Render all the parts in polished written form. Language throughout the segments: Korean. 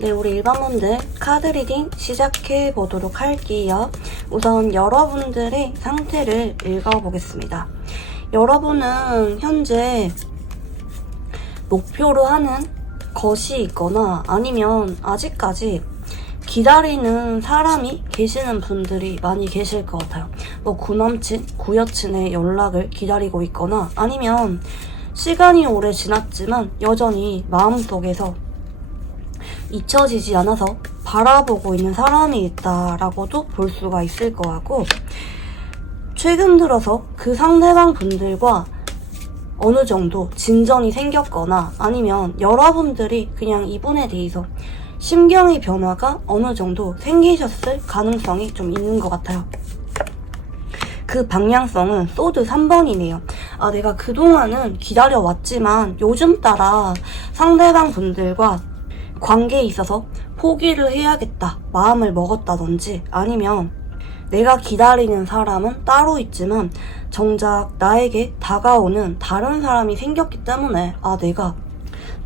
네, 우리 일반분들 카드 리딩 시작해 보도록 할게요. 우선 여러분들의 상태를 읽어보겠습니다. 여러분은 현재 목표로 하는 것이 있거나 아니면 아직까지 기다리는 사람이 계시는 분들이 많이 계실 것 같아요. 뭐 구남친, 구여친의 연락을 기다리고 있거나 아니면 시간이 오래 지났지만 여전히 마음속에서 잊혀지지 않아서 바라보고 있는 사람이 있다라고도 볼 수가 있을 것 같고, 최근 들어서 그 상대방 분들과 어느 정도 진전이 생겼거나 아니면 여러분들이 그냥 이분에 대해서 심경의 변화가 어느 정도 생기셨을 가능성이 좀 있는 것 같아요. 그 방향성은 소드 3번이네요. 아, 내가 그동안은 기다려왔지만 요즘 따라 상대방 분들과 관계에 있어서 포기를 해야겠다 마음을 먹었다든지, 아니면 내가 기다리는 사람은 따로 있지만 정작 나에게 다가오는 다른 사람이 생겼기 때문에 내가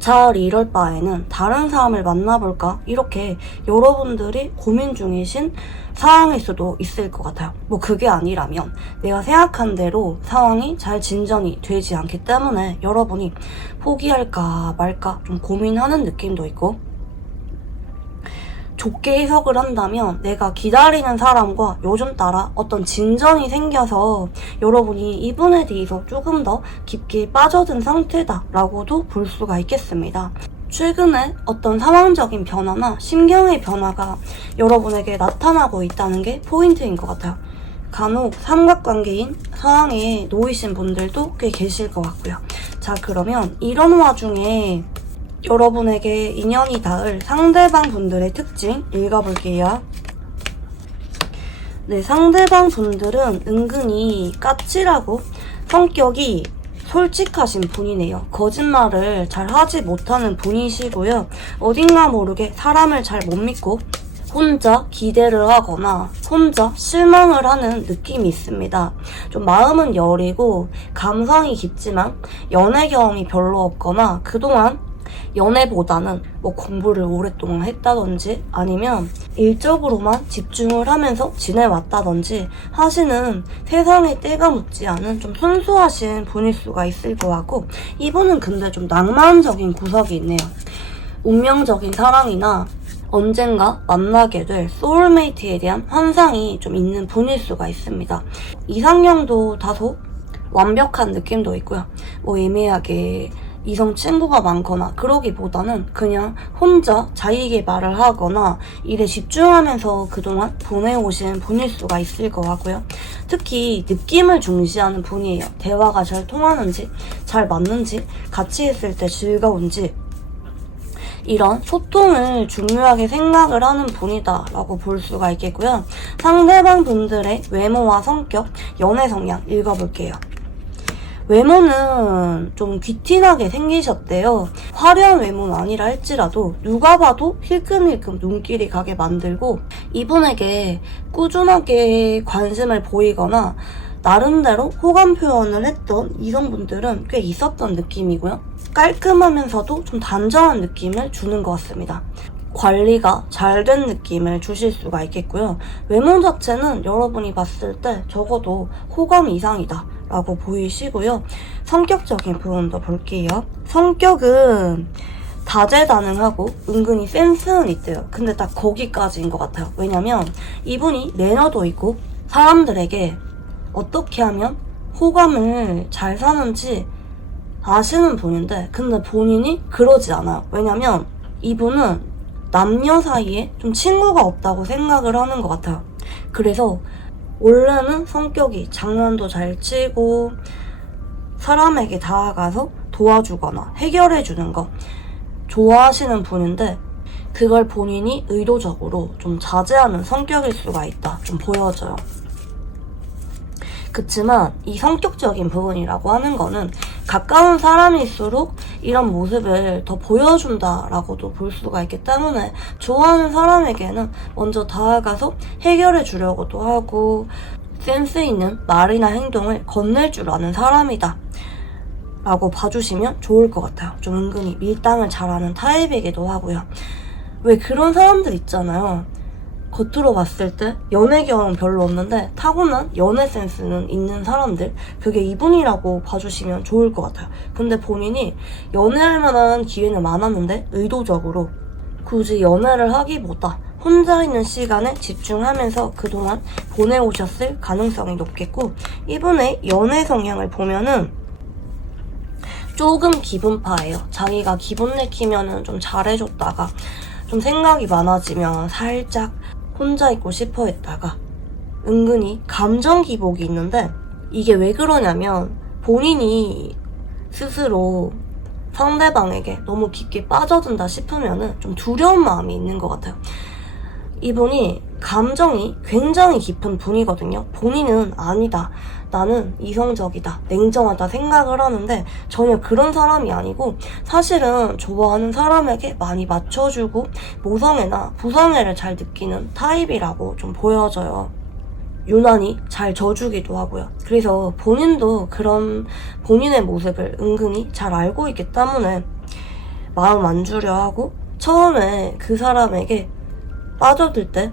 차라리 이럴 바에는 다른 사람을 만나볼까, 이렇게 여러분들이 고민 중이신 상황일 수도 있을 것 같아요. 뭐 그게 아니라면 내가 생각한 대로 상황이 잘 진전이 되지 않기 때문에 여러분이 포기할까 말까 좀 고민하는 느낌도 있고, 좋게 해석을 한다면 내가 기다리는 사람과 요즘 따라 어떤 진전이 생겨서 여러분이 이분에 대해서 조금 더 깊게 빠져든 상태다라고도 볼 수가 있겠습니다. 최근에 어떤 상황적인 변화나 심경의 변화가 여러분에게 나타나고 있다는 게 포인트인 것 같아요. 간혹 삼각관계인 상황에 놓이신 분들도 꽤 계실 것 같고요. 자, 그러면 이런 와중에 여러분에게 인연이 닿을 상대방 분들의 특징 읽어볼게요. 네, 상대방 분들은 은근히 까칠하고 성격이 솔직하신 분이네요. 거짓말을 잘 하지 못하는 분이시고요. 어딘가 모르게 사람을 잘 못 믿고 혼자 기대를 하거나 혼자 실망을 하는 느낌이 있습니다. 좀 마음은 여리고 감성이 깊지만 연애 경험이 별로 없거나 그동안 연애보다는 뭐 공부를 오랫동안 했다든지 아니면 일적으로만 집중을 하면서 지내왔다든지 하시는 세상에 때가 묻지 않은 좀 순수하신 분일 수가 있을 것 같고, 이분은 근데 좀 낭만적인 구석이 있네요. 운명적인 사랑이나 언젠가 만나게 될 소울메이트에 대한 환상이 좀 있는 분일 수가 있습니다. 이상형도 다소 완벽한 느낌도 있고요. 뭐 애매하게 이성 친구가 많거나 그러기보다는 그냥 혼자 자기에게 말을 하거나 일에 집중하면서 그동안 보내오신 분일 수가 있을 것 같고요. 특히 느낌을 중시하는 분이에요. 대화가 잘 통하는지, 잘 맞는지, 같이 있을 때 즐거운지, 이런 소통을 중요하게 생각을 하는 분이다 라고 볼 수가 있겠고요. 상대방 분들의 외모와 성격, 연애 성향 읽어볼게요. 외모는 좀 귀티나게 생기셨대요. 화려한 외모는 아니라 할지라도 누가 봐도 힐끔힐끔 눈길이 가게 만들고, 이분에게 꾸준하게 관심을 보이거나 나름대로 호감 표현을 했던 이성분들은 꽤 있었던 느낌이고요. 깔끔하면서도 좀 단정한 느낌을 주는 것 같습니다. 관리가 잘 된 느낌을 주실 수가 있겠고요. 외모 자체는 여러분이 봤을 때 적어도 호감 이상이다 라고 보이시고요. 성격적인 부분도 볼게요. 성격은 다재다능하고 은근히 센스는 있대요. 근데 딱 거기까지인 것 같아요. 왜냐면 이분이 매너도 있고 사람들에게 어떻게 하면 호감을 잘 사는지 아시는 분인데, 근데 본인이 그러지 않아요. 왜냐면 이분은 남녀 사이에 좀 친구가 없다고 생각을 하는 것 같아요. 그래서 원래는 성격이 장난도 잘 치고 사람에게 다가가서 도와주거나 해결해주는 거 좋아하시는 분인데, 그걸 본인이 의도적으로 좀 자제하는 성격일 수가 있다, 좀 보여져요. 그치만 이 성격적인 부분이라고 하는 거는 가까운 사람일수록 이런 모습을 더 보여준다라고도 볼 수가 있기 때문에 좋아하는 사람에게는 먼저 다가가서 해결해 주려고도 하고 센스 있는 말이나 행동을 건넬 줄 아는 사람이다 라고 봐주시면 좋을 것 같아요. 좀 은근히 밀당을 잘하는 타입이기도 하고요. 왜 그런 사람들 있잖아요. 겉으로 봤을 때 연애 경험 별로 없는데 타고난 연애 센스는 있는 사람들, 그게 이분이라고 봐주시면 좋을 것 같아요. 근데 본인이 연애할 만한 기회는 많았는데 의도적으로 굳이 연애를 하기보다 혼자 있는 시간에 집중하면서 그동안 보내오셨을 가능성이 높겠고, 이분의 연애 성향을 보면은 조금 기분파예요. 자기가 기분 내키면은 좀 잘해줬다가 좀 생각이 많아지면 살짝 혼자 있고 싶어 했다가 은근히 감정 기복이 있는데, 이게 왜 그러냐면 본인이 스스로 상대방에게 너무 깊게 빠져든다 싶으면은 좀 두려운 마음이 있는 것 같아요. 이분이 감정이 굉장히 깊은 분이거든요. 본인은 아니다, 나는 이성적이다, 냉정하다 생각을 하는데 전혀 그런 사람이 아니고, 사실은 좋아하는 사람에게 많이 맞춰주고 모성애나 부성애를 잘 느끼는 타입이라고 좀 보여져요. 유난히 잘 져주기도 하고요. 그래서 본인도 그런 본인의 모습을 은근히 잘 알고 있기 때문에 마음 안 주려 하고, 처음에 그 사람에게 빠져들 때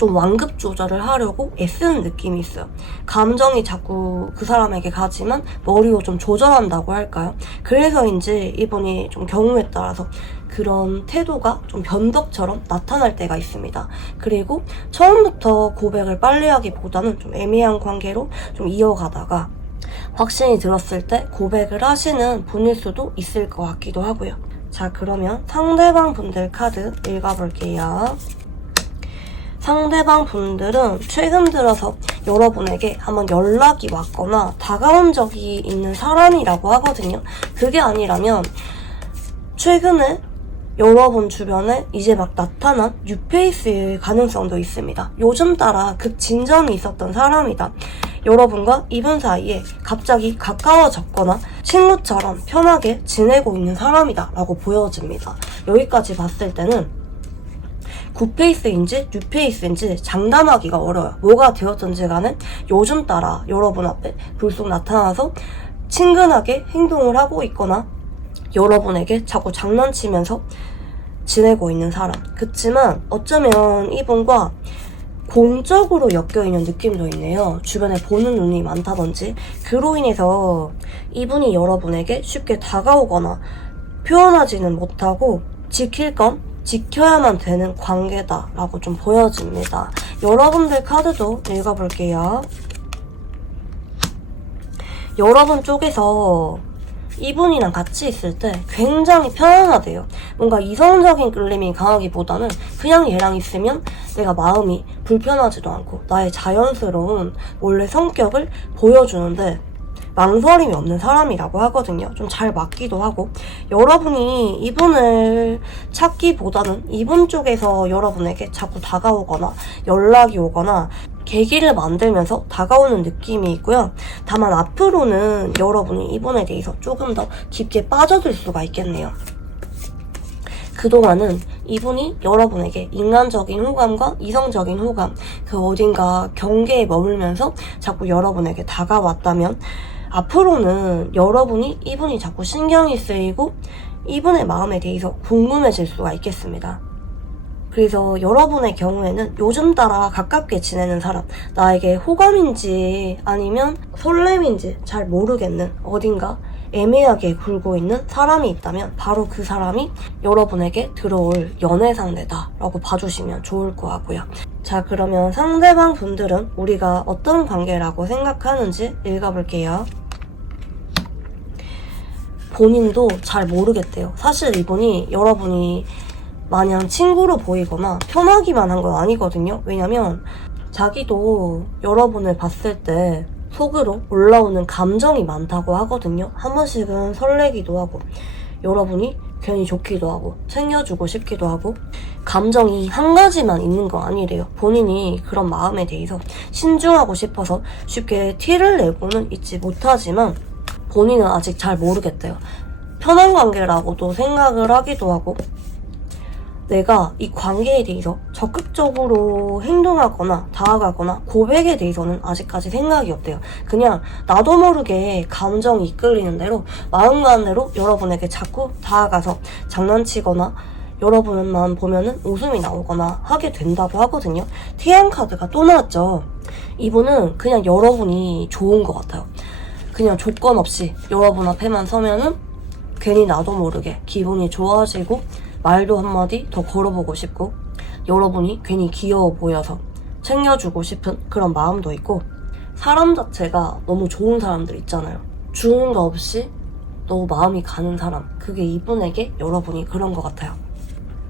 좀 완급 조절을 하려고 애쓰는 느낌이 있어요. 감정이 자꾸 그 사람에게 가지만 머리로 좀 조절한다고 할까요? 그래서인지 이분이 좀 경우에 따라서 그런 태도가 좀 변덕처럼 나타날 때가 있습니다. 그리고 처음부터 고백을 빨리 하기보다는 좀 애매한 관계로 좀 이어가다가 확신이 들었을 때 고백을 하시는 분일 수도 있을 것 같기도 하고요. 자, 그러면 상대방 분들 카드 읽어볼게요. 상대방 분들은 최근 들어서 여러분에게 한번 연락이 왔거나 다가온 적이 있는 사람이라고 하거든요. 그게 아니라면 최근에 여러분 주변에 이제 막 나타난 뉴페이스일 가능성도 있습니다. 요즘 따라 급진전이 있었던 사람이다. 여러분과 이분 사이에 갑자기 가까워졌거나 친구처럼 편하게 지내고 있는 사람이다 라고 보여집니다. 여기까지 봤을 때는 굿페이스인지 뉴페이스인지 장담하기가 어려워요. 뭐가 되었든지 간에 요즘 따라 여러분 앞에 불쑥 나타나서 친근하게 행동을 하고 있거나 여러분에게 자꾸 장난치면서 지내고 있는 사람. 그치만 어쩌면 이분과 공적으로 엮여있는 느낌도 있네요. 주변에 보는 눈이 많다든지 그로 인해서 이분이 여러분에게 쉽게 다가오거나 표현하지는 못하고 지킬 건 지켜야만 되는 관계다라고 좀 보여집니다. 여러분들 카드도 읽어볼게요. 여러분 쪽에서 이분이랑 같이 있을 때 굉장히 편안하대요. 뭔가 이성적인 끌림이 강하기보다는 그냥 얘랑 있으면 내가 마음이 불편하지도 않고 나의 자연스러운 원래 성격을 보여주는데 망설임이 없는 사람이라고 하거든요. 좀 잘 맞기도 하고, 여러분이 이분을 찾기보다는 이분 쪽에서 여러분에게 자꾸 다가오거나 연락이 오거나 계기를 만들면서 다가오는 느낌이 있고요. 다만 앞으로는 여러분이 이분에 대해서 조금 더 깊게 빠져들 수가 있겠네요. 그동안은 이분이 여러분에게 인간적인 호감과 이성적인 호감, 그 어딘가 경계에 머물면서 자꾸 여러분에게 다가왔다면 앞으로는 여러분이 이분이 자꾸 신경이 쓰이고 이분의 마음에 대해서 궁금해질 수가 있겠습니다. 그래서 여러분의 경우에는 요즘 따라 가깝게 지내는 사람, 나에게 호감인지 아니면 설렘인지 잘 모르겠는 어딘가 애매하게 굴고 있는 사람이 있다면 바로 그 사람이 여러분에게 들어올 연애 상대다 라고 봐주시면 좋을 것 같고요. 자, 그러면 상대방 분들은 우리가 어떤 관계라고 생각하는지 읽어볼게요. 본인도 잘 모르겠대요. 사실 이분이 여러분이 마냥 친구로 보이거나 편하기만 한 건 아니거든요. 왜냐면 자기도 여러분을 봤을 때 속으로 올라오는 감정이 많다고 하거든요. 한 번씩은 설레기도 하고 여러분이 괜히 좋기도 하고 챙겨주고 싶기도 하고 감정이 한 가지만 있는 거 아니래요. 본인이 그런 마음에 대해서 신중하고 싶어서 쉽게 티를 내고는 있지 못하지만 본인은 아직 잘 모르겠대요. 편한 관계라고도 생각을 하기도 하고 내가 이 관계에 대해서 적극적으로 행동하거나 다가가거나 고백에 대해서는 아직까지 생각이 없대요. 그냥 나도 모르게 감정이 이끌리는 대로 마음 가는 대로 여러분에게 자꾸 다가가서 장난치거나 여러분만 보면은 웃음이 나오거나 하게 된다고 하거든요. TN 카드가 또 나왔죠. 이분은 그냥 여러분이 좋은 것 같아요. 그냥 조건 없이 여러분 앞에만 서면은 괜히 나도 모르게 기분이 좋아지고 말도 한마디 더 걸어보고 싶고 여러분이 괜히 귀여워 보여서 챙겨주고 싶은 그런 마음도 있고 사람 자체가 너무 좋은 사람들 있잖아요. 주는 거 없이 너무 마음이 가는 사람. 그게 이분에게 여러분이 그런 것 같아요.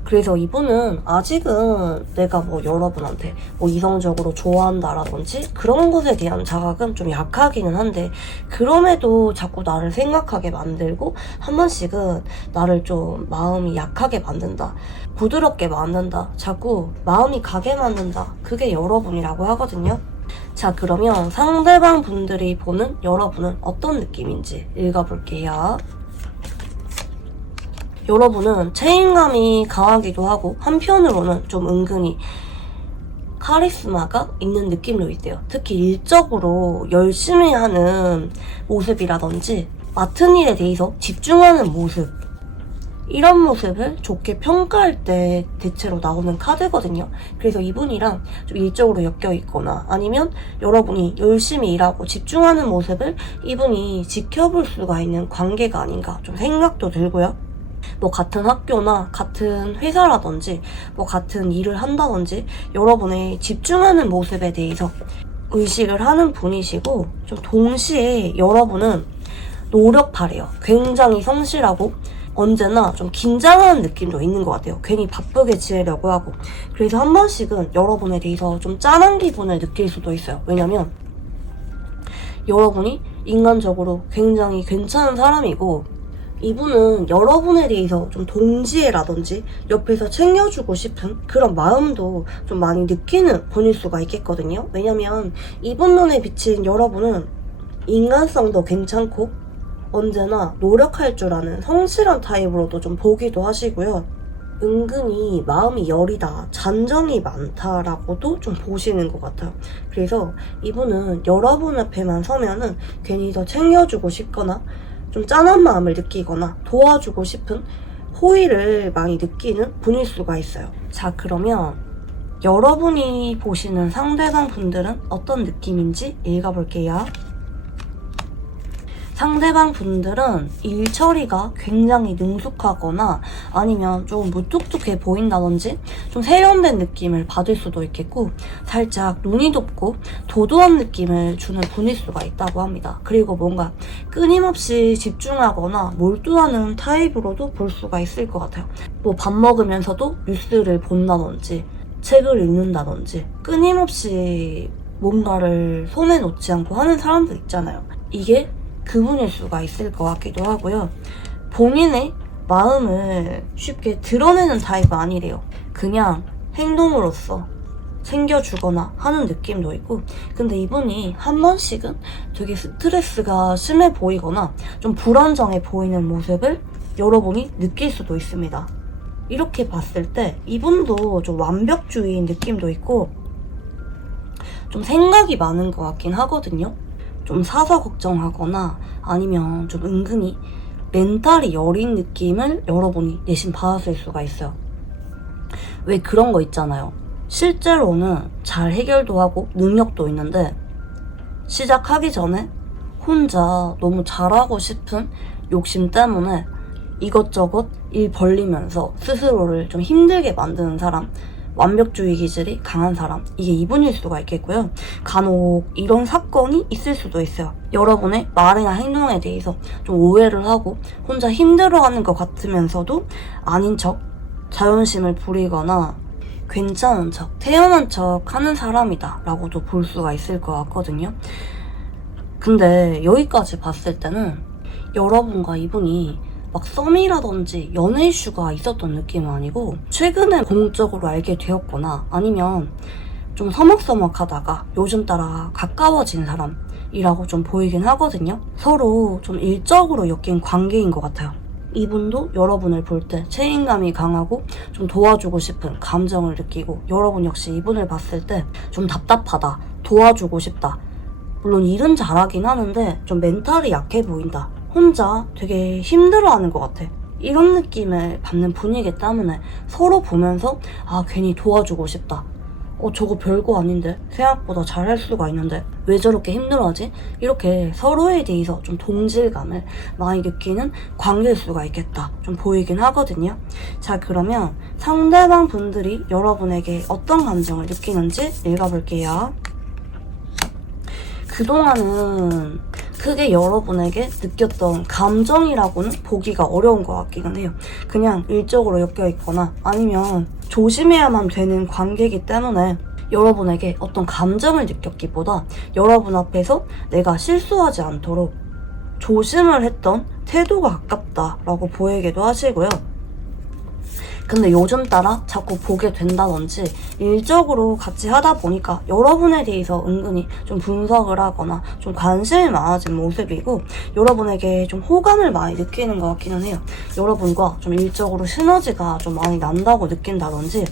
그래서 이분은 아직은 내가 뭐 여러분한테 뭐 이성적으로 좋아한다라든지 그런 것에 대한 자각은 좀 약하기는 한데 그럼에도 자꾸 나를 생각하게 만들고 한 번씩은 나를 좀 마음이 약하게 만든다. 부드럽게 만든다. 자꾸 마음이 가게 만든다. 그게 여러분이라고 하거든요. 자, 그러면 상대방 분들이 보는 여러분은 어떤 느낌인지 읽어볼게요. 여러분은 책임감이 강하기도 하고 한편으로는 좀 은근히 카리스마가 있는 느낌도 있대요. 특히 일적으로 열심히 하는 모습이라든지 맡은 일에 대해서 집중하는 모습 이런 모습을 좋게 평가할 때 대체로 나오는 카드거든요. 그래서 이분이랑 좀 일적으로 엮여있거나 아니면 여러분이 열심히 일하고 집중하는 모습을 이분이 지켜볼 수가 있는 관계가 아닌가 좀 생각도 들고요. 뭐 같은 학교나 같은 회사라든지 뭐 같은 일을 한다든지 여러분의 집중하는 모습에 대해서 의식을 하는 분이시고 좀 동시에 여러분은 노력파래요. 굉장히 성실하고 언제나 좀 긴장하는 느낌도 있는 것 같아요. 괜히 바쁘게 지내려고 하고. 그래서 한 번씩은 여러분에 대해서 좀 짠한 기분을 느낄 수도 있어요. 왜냐면 여러분이 인간적으로 굉장히 괜찮은 사람이고 이분은 여러분에 대해서 좀 동지애라든지 옆에서 챙겨주고 싶은 그런 마음도 좀 많이 느끼는 분일 수가 있겠거든요. 왜냐면 이분 눈에 비친 여러분은 인간성도 괜찮고 언제나 노력할 줄 아는 성실한 타입으로도 좀 보기도 하시고요. 은근히 마음이 여리다, 잔정이 많다라고도 좀 보시는 것 같아요. 그래서 이분은 여러분 앞에만 서면은 괜히 더 챙겨주고 싶거나 좀 짠한 마음을 느끼거나 도와주고 싶은 호의를 많이 느끼는 분일 수가 있어요. 자, 그러면 여러분이 보시는 상대방 분들은 어떤 느낌인지 읽어볼게요. 상대방 분들은 일 처리가 굉장히 능숙하거나 아니면 좀 무뚝뚝해 보인다든지 좀 세련된 느낌을 받을 수도 있겠고 살짝 눈이 돋고 도도한 느낌을 주는 분일 수가 있다고 합니다. 그리고 뭔가 끊임없이 집중하거나 몰두하는 타입으로도 볼 수가 있을 것 같아요. 뭐 밥 먹으면서도 뉴스를 본다든지 책을 읽는다든지 끊임없이 뭔가를 손에 놓지 않고 하는 사람들 있잖아요. 이게 그분일 수가 있을 것 같기도 하고요. 본인의 마음을 쉽게 드러내는 타입은 아니래요. 그냥 행동으로서 챙겨주거나 하는 느낌도 있고 근데 이분이 한 번씩은 되게 스트레스가 심해 보이거나 좀 불안정해 보이는 모습을 여러분이 느낄 수도 있습니다. 이렇게 봤을 때 이분도 좀 완벽주의인 느낌도 있고 좀 생각이 많은 것 같긴 하거든요. 좀 사서 걱정하거나 아니면 좀 은근히 멘탈이 여린 느낌을 여러분이 내심 받았을 수가 있어요. 왜 그런 거 있잖아요. 실제로는 잘 해결도 하고 능력도 있는데 시작하기 전에 혼자 너무 잘하고 싶은 욕심 때문에 이것저것 일 벌리면서 스스로를 좀 힘들게 만드는 사람, 완벽주의 기질이 강한 사람, 이게 이분일 수가 있겠고요. 간혹 이런 사건이 있을 수도 있어요. 여러분의 말이나 행동에 대해서 좀 오해를 하고 혼자 힘들어하는 것 같으면서도 아닌 척 자존심을 부리거나 괜찮은 척, 태연한 척 하는 사람이다 라고도 볼 수가 있을 것 같거든요. 근데 여기까지 봤을 때는 여러분과 이분이 막 썸이라든지 연애 이슈가 있었던 느낌은 아니고 최근에 공적으로 알게 되었거나 아니면 좀 서먹서먹하다가 요즘 따라 가까워진 사람이라고 좀 보이긴 하거든요. 서로 좀 일적으로 엮인 관계인 것 같아요. 이분도 여러분을 볼 때 책임감이 강하고 좀 도와주고 싶은 감정을 느끼고 여러분 역시 이분을 봤을 때 좀 답답하다, 도와주고 싶다. 물론 일은 잘하긴 하는데 좀 멘탈이 약해 보인다. 혼자 되게 힘들어하는 것 같아. 이런 느낌을 받는 분이기 때문에 서로 보면서 괜히 도와주고 싶다. 저거 별거 아닌데 생각보다 잘할 수가 있는데 왜 저렇게 힘들어하지? 이렇게 서로에 대해서 좀 동질감을 많이 느끼는 관계일 수가 있겠다 좀 보이긴 하거든요. 자, 그러면 상대방 분들이 여러분에게 어떤 감정을 느끼는지 읽어볼게요. 그동안은 크게 여러분에게 느꼈던 감정이라고는 보기가 어려운 것 같기는 해요. 그냥 일적으로 엮여있거나 아니면 조심해야만 되는 관계이기 때문에 여러분에게 어떤 감정을 느꼈기보다 여러분 앞에서 내가 실수하지 않도록 조심을 했던 태도가 가깝다라고 보이기도 하시고요. 근데 요즘 따라 자꾸 보게 된다든지 일적으로 같이 하다 보니까 여러분에 대해서 은근히 좀 분석을 하거나 좀 관심이 많아진 모습이고 여러분에게 좀 호감을 많이 느끼는 것 같기는 해요. 여러분과 좀 일적으로 시너지가 좀 많이 난다고 느낀다든지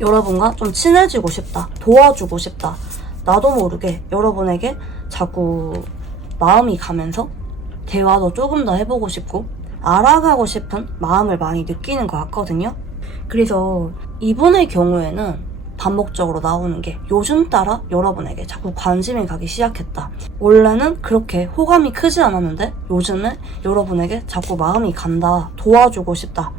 여러분과 좀 친해지고 싶다, 도와주고 싶다, 나도 모르게 여러분에게 자꾸 마음이 가면서 대화도 조금 더 해보고 싶고 알아가고 싶은 마음을 많이 느끼는 것 같거든요. 그래서 이분의 경우에는 반복적으로 나오는 게 요즘 따라 여러분에게 자꾸 관심이 가기 시작했다. 원래는 그렇게 호감이 크지 않았는데 요즘에 여러분에게 자꾸 마음이 간다, 도와주고 싶다,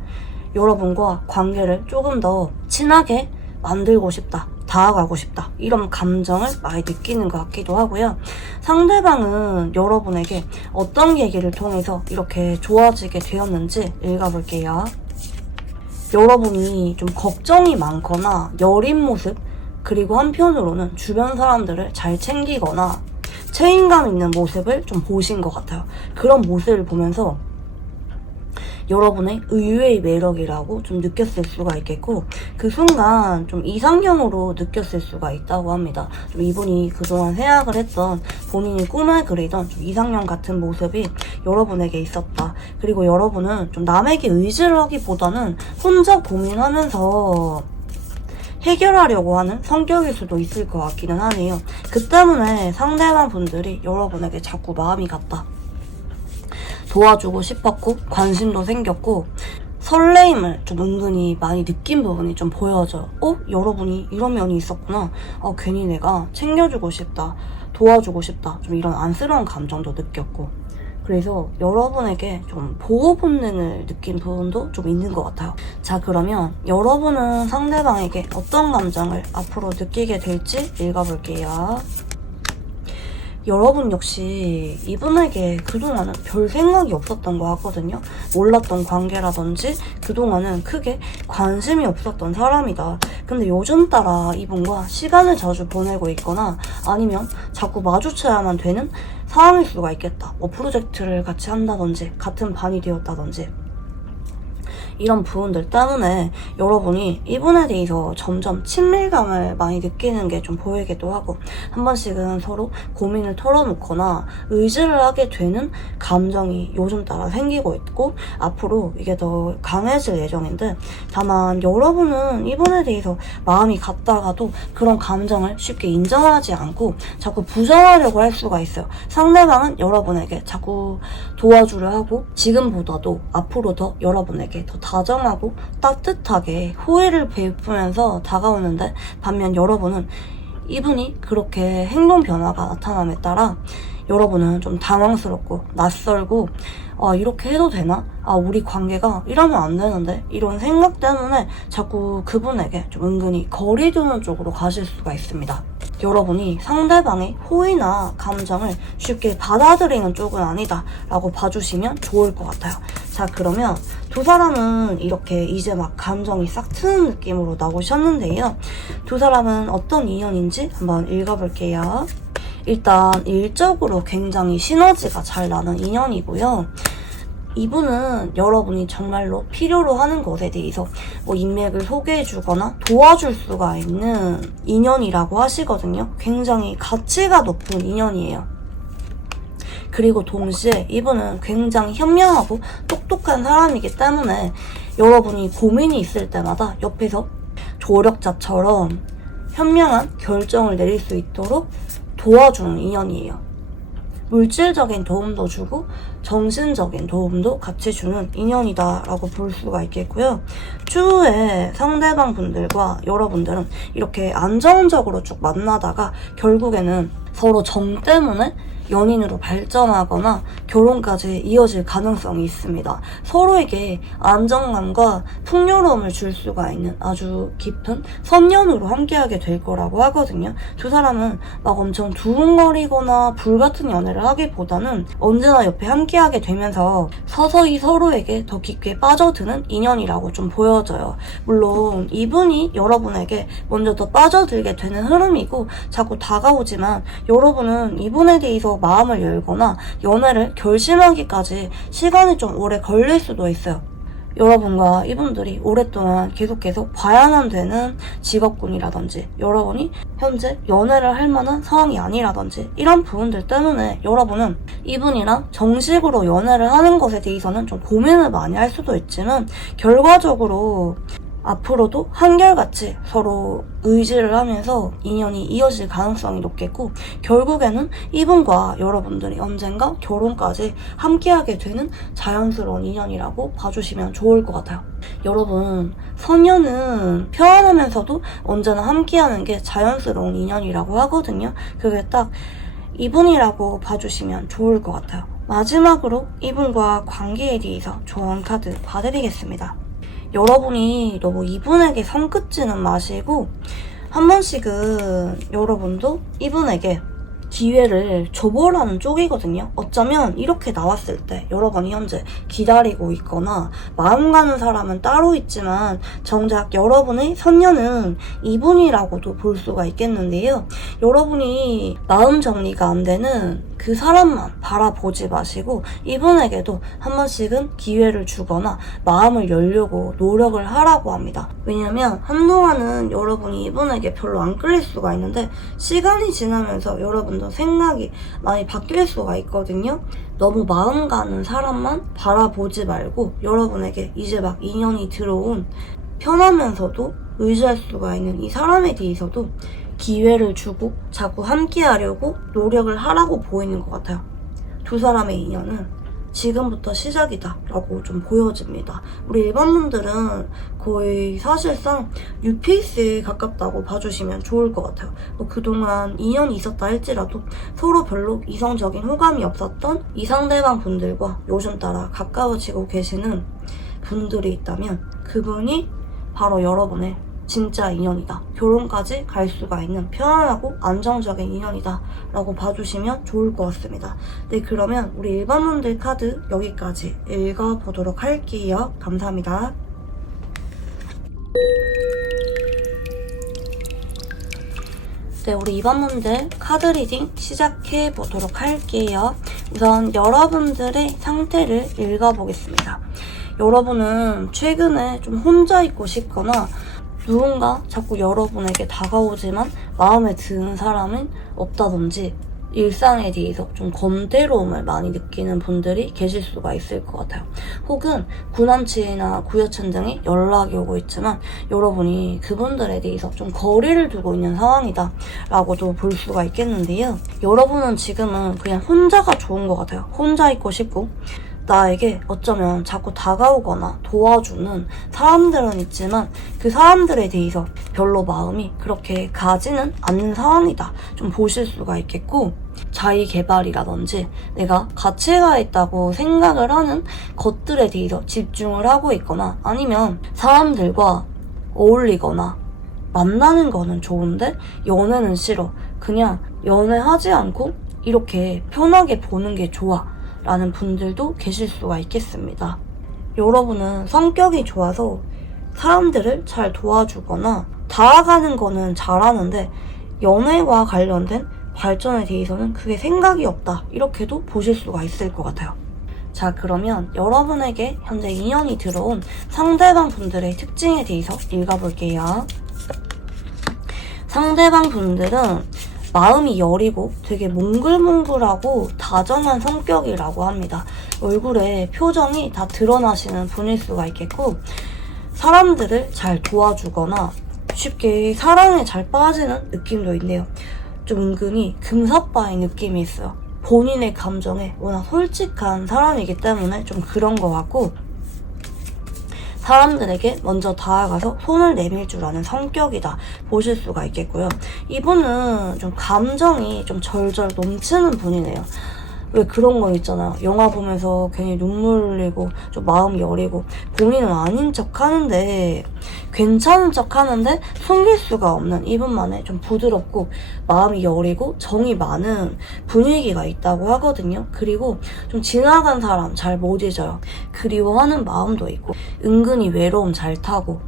여러분과 관계를 조금 더 친하게 만들고 싶다, 다가가고 싶다, 이런 감정을 많이 느끼는 것 같기도 하고요. 상대방은 여러분에게 어떤 계기를 통해서 이렇게 좋아지게 되었는지 읽어볼게요. 여러분이 좀 걱정이 많거나 여린 모습, 그리고 한편으로는 주변 사람들을 잘 챙기거나 책임감 있는 모습을 좀 보신 것 같아요. 그런 모습을 보면서 여러분의 의외의 매력이라고 좀 느꼈을 수가 있겠고 그 순간 좀 이상형으로 느꼈을 수가 있다고 합니다. 좀 이분이 그동안 생각을 했던 본인이 꿈에 그리던 좀 이상형 같은 모습이 여러분에게 있었다. 그리고 여러분은 좀 남에게 의지를 하기보다는 혼자 고민하면서 해결하려고 하는 성격일 수도 있을 것 같기는 하네요. 그 때문에 상대방 분들이 여러분에게 자꾸 마음이 갔다, 도와주고 싶었고 관심도 생겼고 설레임을 좀 은근히 많이 느낀 부분이 좀 보여져요. 여러분이 이런 면이 있었구나. 괜히 내가 챙겨주고 싶다, 도와주고 싶다, 좀 이런 안쓰러운 감정도 느꼈고 그래서 여러분에게 좀 보호 본능을 느낀 부분도 좀 있는 것 같아요. 자, 그러면 여러분은 상대방에게 어떤 감정을 앞으로 느끼게 될지 읽어볼게요. 여러분 역시 이분에게 그동안은 별 생각이 없었던 것 같거든요. 몰랐던 관계라든지 그동안은 크게 관심이 없었던 사람이다. 근데 요즘 따라 이분과 시간을 자주 보내고 있거나 아니면 자꾸 마주쳐야만 되는 상황일 수가 있겠다. 프로젝트를 같이 한다든지 같은 반이 되었다든지 이런 부분들 때문에 여러분이 이분에 대해서 점점 친밀감을 많이 느끼는 게 좀 보이기도 하고 한 번씩은 서로 고민을 털어놓거나 의지를 하게 되는 감정이 요즘 따라 생기고 있고 앞으로 이게 더 강해질 예정인데 다만 여러분은 이분에 대해서 마음이 갔다가도 그런 감정을 쉽게 인정하지 않고 자꾸 부정하려고 할 수가 있어요. 상대방은 여러분에게 자꾸 도와주려 하고 지금보다도 앞으로 더 여러분에게 더 다정하고 따뜻하게 호의를 베푸면서 다가오는데 반면 여러분은 이분이 그렇게 행동 변화가 나타남에 따라 여러분은 좀 당황스럽고 낯설고 이렇게 해도 되나? 우리 관계가 이러면 안 되는데? 이런 생각 때문에 자꾸 그분에게 좀 은근히 거리 두는 쪽으로 가실 수가 있습니다. 여러분이 상대방의 호의나 감정을 쉽게 받아들이는 쪽은 아니다 라고 봐주시면 좋을 것 같아요. 자, 그러면 두 사람은 이렇게 이제 막 감정이 싹 트는 느낌으로 나오셨는데요. 두 사람은 어떤 인연인지 한번 읽어볼게요. 일단 일적으로 굉장히 시너지가 잘 나는 인연이고요. 이분은 여러분이 정말로 필요로 하는 것에 대해서 인맥을 소개해주거나 도와줄 수가 있는 인연이라고 하시거든요. 굉장히 가치가 높은 인연이에요. 그리고 동시에 이분은 굉장히 현명하고 똑똑한 사람이기 때문에 여러분이 고민이 있을 때마다 옆에서 조력자처럼 현명한 결정을 내릴 수 있도록 도와주는 인연이에요. 물질적인 도움도 주고 정신적인 도움도 같이 주는 인연이다 라고 볼 수가 있겠고요. 추후에 상대방 분들과 여러분들은 이렇게 안정적으로 쭉 만나다가 결국에는 서로 정 때문에 연인으로 발전하거나 결혼까지 이어질 가능성이 있습니다. 서로에게 안정감과 풍요로움을 줄 수가 있는 아주 깊은 선연으로 함께하게 될 거라고 하거든요. 두 사람은 막 엄청 두근거리거나 불같은 연애를 하기보다는 언제나 옆에 함께하게 되면서 서서히 서로에게 더 깊게 빠져드는 인연이라고 좀 보여져요. 물론 이분이 여러분에게 먼저 더 빠져들게 되는 흐름이고 자꾸 다가오지만 여러분은 이분에 대해서 마음을 열거나 연애를 결심하기까지 시간이 좀 오래 걸릴 수도 있어요. 여러분과 이분들이 오랫동안 계속 봐야만 되는 직업군이라든지 여러분이 현재 연애를 할 만한 상황이 아니라든지 이런 부분들 때문에 여러분은 이분이랑 정식으로 연애를 하는 것에 대해서는 좀 고민을 많이 할 수도 있지만 결과적으로 앞으로도 한결같이 서로 의지를 하면서 인연이 이어질 가능성이 높겠고 결국에는 이분과 여러분들이 언젠가 결혼까지 함께하게 되는 자연스러운 인연이라고 봐주시면 좋을 것 같아요. 여러분, 선녀는 편안하면서도 언제나 함께하는 게 자연스러운 인연이라고 하거든요. 그게 딱 이분이라고 봐주시면 좋을 것 같아요. 마지막으로 이분과 관계에 대해서 조언 카드 봐드리겠습니다. 여러분이 너무 이분에게 성급지는 마시고 한 번씩은 여러분도 이분에게 기회를 줘보라는 쪽이거든요. 어쩌면 이렇게 나왔을 때 여러분이 현재 기다리고 있거나 마음 가는 사람은 따로 있지만 정작 여러분의 선녀는 이분이라고도 볼 수가 있겠는데요. 여러분이 마음 정리가 안 되는 그 사람만 바라보지 마시고 이분에게도 한 번씩은 기회를 주거나 마음을 열려고 노력을 하라고 합니다. 왜냐면 한동안은 여러분이 이분에게 별로 안 끌릴 수가 있는데 시간이 지나면서 여러분도 생각이 많이 바뀔 수가 있거든요. 너무 마음 가는 사람만 바라보지 말고 여러분에게 이제 막 인연이 들어온 편하면서도 의지할 수가 있는 이 사람에 대해서도 기회를 주고 자꾸 함께하려고 노력을 하라고 보이는 것 같아요. 두 사람의 인연은 지금부터 시작이다 라고 좀 보여집니다. 우리 일반 분들은 거의 사실상 뉴페이스에 가깝다고 봐주시면 좋을 것 같아요. 뭐 그동안 인연이 있었다 할지라도 서로 별로 이성적인 호감이 없었던 이 상대방 분들과 요즘 따라 가까워지고 계시는 분들이 있다면 그분이 바로 여러분의 진짜 인연이다. 결혼까지 갈 수가 있는 편안하고 안정적인 인연이다 라고 봐주시면 좋을 것 같습니다. 네, 그러면 우리 일반분들 카드 여기까지 읽어보도록 할게요. 감사합니다. 네, 우리 일반분들 카드 리딩 시작해보도록 할게요. 우선 여러분들의 상태를 읽어보겠습니다. 여러분은 최근에 좀 혼자 있고 싶거나 누군가 자꾸 여러분에게 다가오지만 마음에 드는 사람은 없다든지 일상에 대해서 좀 건대로움을 많이 느끼는 분들이 계실 수가 있을 것 같아요. 혹은 구남친이나 구여친 등이 연락이 오고 있지만 여러분이 그분들에 대해서 좀 거리를 두고 있는 상황이다 라고도 볼 수가 있겠는데요. 여러분은 지금은 그냥 혼자가 좋은 것 같아요. 혼자 있고 싶고 나에게 어쩌면 자꾸 다가오거나 도와주는 사람들은 있지만 그 사람들에 대해서 별로 마음이 그렇게 가지는 않는 상황이다 좀 보실 수가 있겠고 자기 개발이라든지 내가 가치가 있다고 생각을 하는 것들에 대해서 집중을 하고 있거나 아니면 사람들과 어울리거나 만나는 거는 좋은데 연애는 싫어. 그냥 연애하지 않고 이렇게 편하게 보는 게 좋아 라는 분들도 계실 수가 있겠습니다. 여러분은 성격이 좋아서 사람들을 잘 도와주거나 다가가는 거는 잘하는데 연애와 관련된 발전에 대해서는 크게 생각이 없다 이렇게도 보실 수가 있을 것 같아요. 자, 그러면 여러분에게 현재 인연이 들어온 상대방 분들의 특징에 대해서 읽어볼게요. 상대방 분들은 마음이 여리고 되게 몽글몽글하고 다정한 성격이라고 합니다. 얼굴에 표정이 다 드러나시는 분일 수가 있겠고 사람들을 잘 도와주거나 쉽게 사랑에 잘 빠지는 느낌도 있네요. 좀 은근히 금사빠의 느낌이 있어요. 본인의 감정에 워낙 솔직한 사람이기 때문에 좀 그런 것 같고, 사람들에게 먼저 다가가서 손을 내밀 줄 아는 성격이다 보실 수가 있겠고요. 이분은 좀 감정이 좀 절절 넘치는 분이네요. 왜 그런 거 있잖아요. 영화 보면서 괜히 눈물 흘리고 좀 마음 여리고 본인은 아닌 척 하는데, 괜찮은 척 하는데 숨길 수가 없는 이분만의 좀 부드럽고 마음이 여리고 정이 많은 분위기가 있다고 하거든요. 그리고 좀 지나간 사람 잘 못 잊어요. 그리워하는 마음도 있고 은근히 외로움 잘 타고.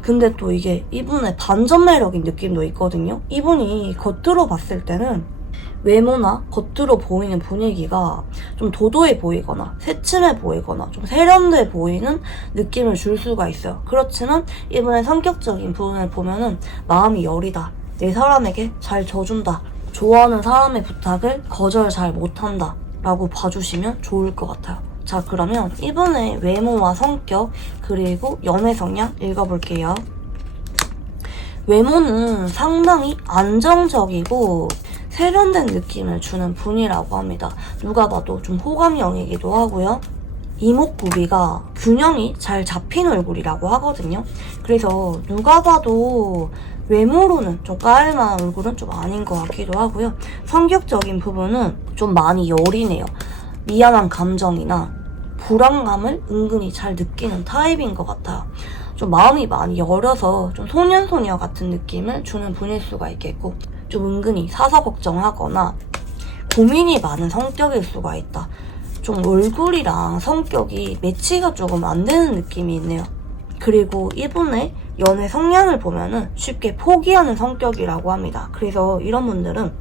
근데 또 이게 이분의 반전 매력인 느낌도 있거든요. 이분이 겉으로 봤을 때는 외모나 겉으로 보이는 분위기가 좀 도도해 보이거나 새침해 보이거나 좀 세련돼 보이는 느낌을 줄 수가 있어요. 그렇지만 이분의 성격적인 부분을 보면은 마음이 여리다, 내 사람에게 잘 져준다, 좋아하는 사람의 부탁을 거절 잘 못한다 라고 봐주시면 좋을 것 같아요. 자, 그러면 이분의 외모와 성격 그리고 연애 성향 읽어볼게요. 외모는 상당히 안정적이고 세련된 느낌을 주는 분이라고 합니다. 누가 봐도 좀 호감형이기도 하고요. 이목구비가 균형이 잘 잡힌 얼굴이라고 하거든요. 그래서 누가 봐도 외모로는 좀 까일만한 얼굴은 좀 아닌 것 같기도 하고요. 성격적인 부분은 좀 많이 여리네요. 미안한 감정이나 불안감을 은근히 잘 느끼는 타입인 것 같아요. 좀 마음이 많이 여려서 좀 소년소녀 같은 느낌을 주는 분일 수가 있겠고, 좀 은근히 사서 걱정하거나 고민이 많은 성격일 수가 있다. 좀 얼굴이랑 성격이 매치가 조금 안 되는 느낌이 있네요. 그리고 이분의 연애 성향을 보면은 쉽게 포기하는 성격이라고 합니다. 그래서 이런 분들은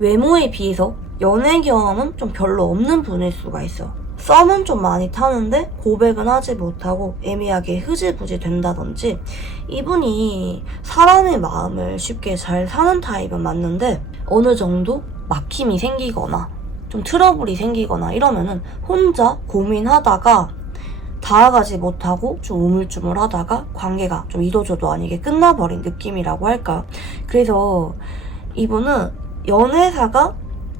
외모에 비해서 연애 경험은 좀 별로 없는 분일 수가 있어요. 썸은 좀 많이 타는데 고백은 하지 못하고 애매하게 흐지부지 된다든지, 이분이 사람의 마음을 쉽게 잘 사는 타입은 맞는데 어느 정도 막힘이 생기거나 좀 트러블이 생기거나 이러면은 혼자 고민하다가 다가가지 못하고 좀 우물쭈물하다가 관계가 좀 이도저도 아니게 끝나버린 느낌이라고 할까요? 그래서 이분은 연애사가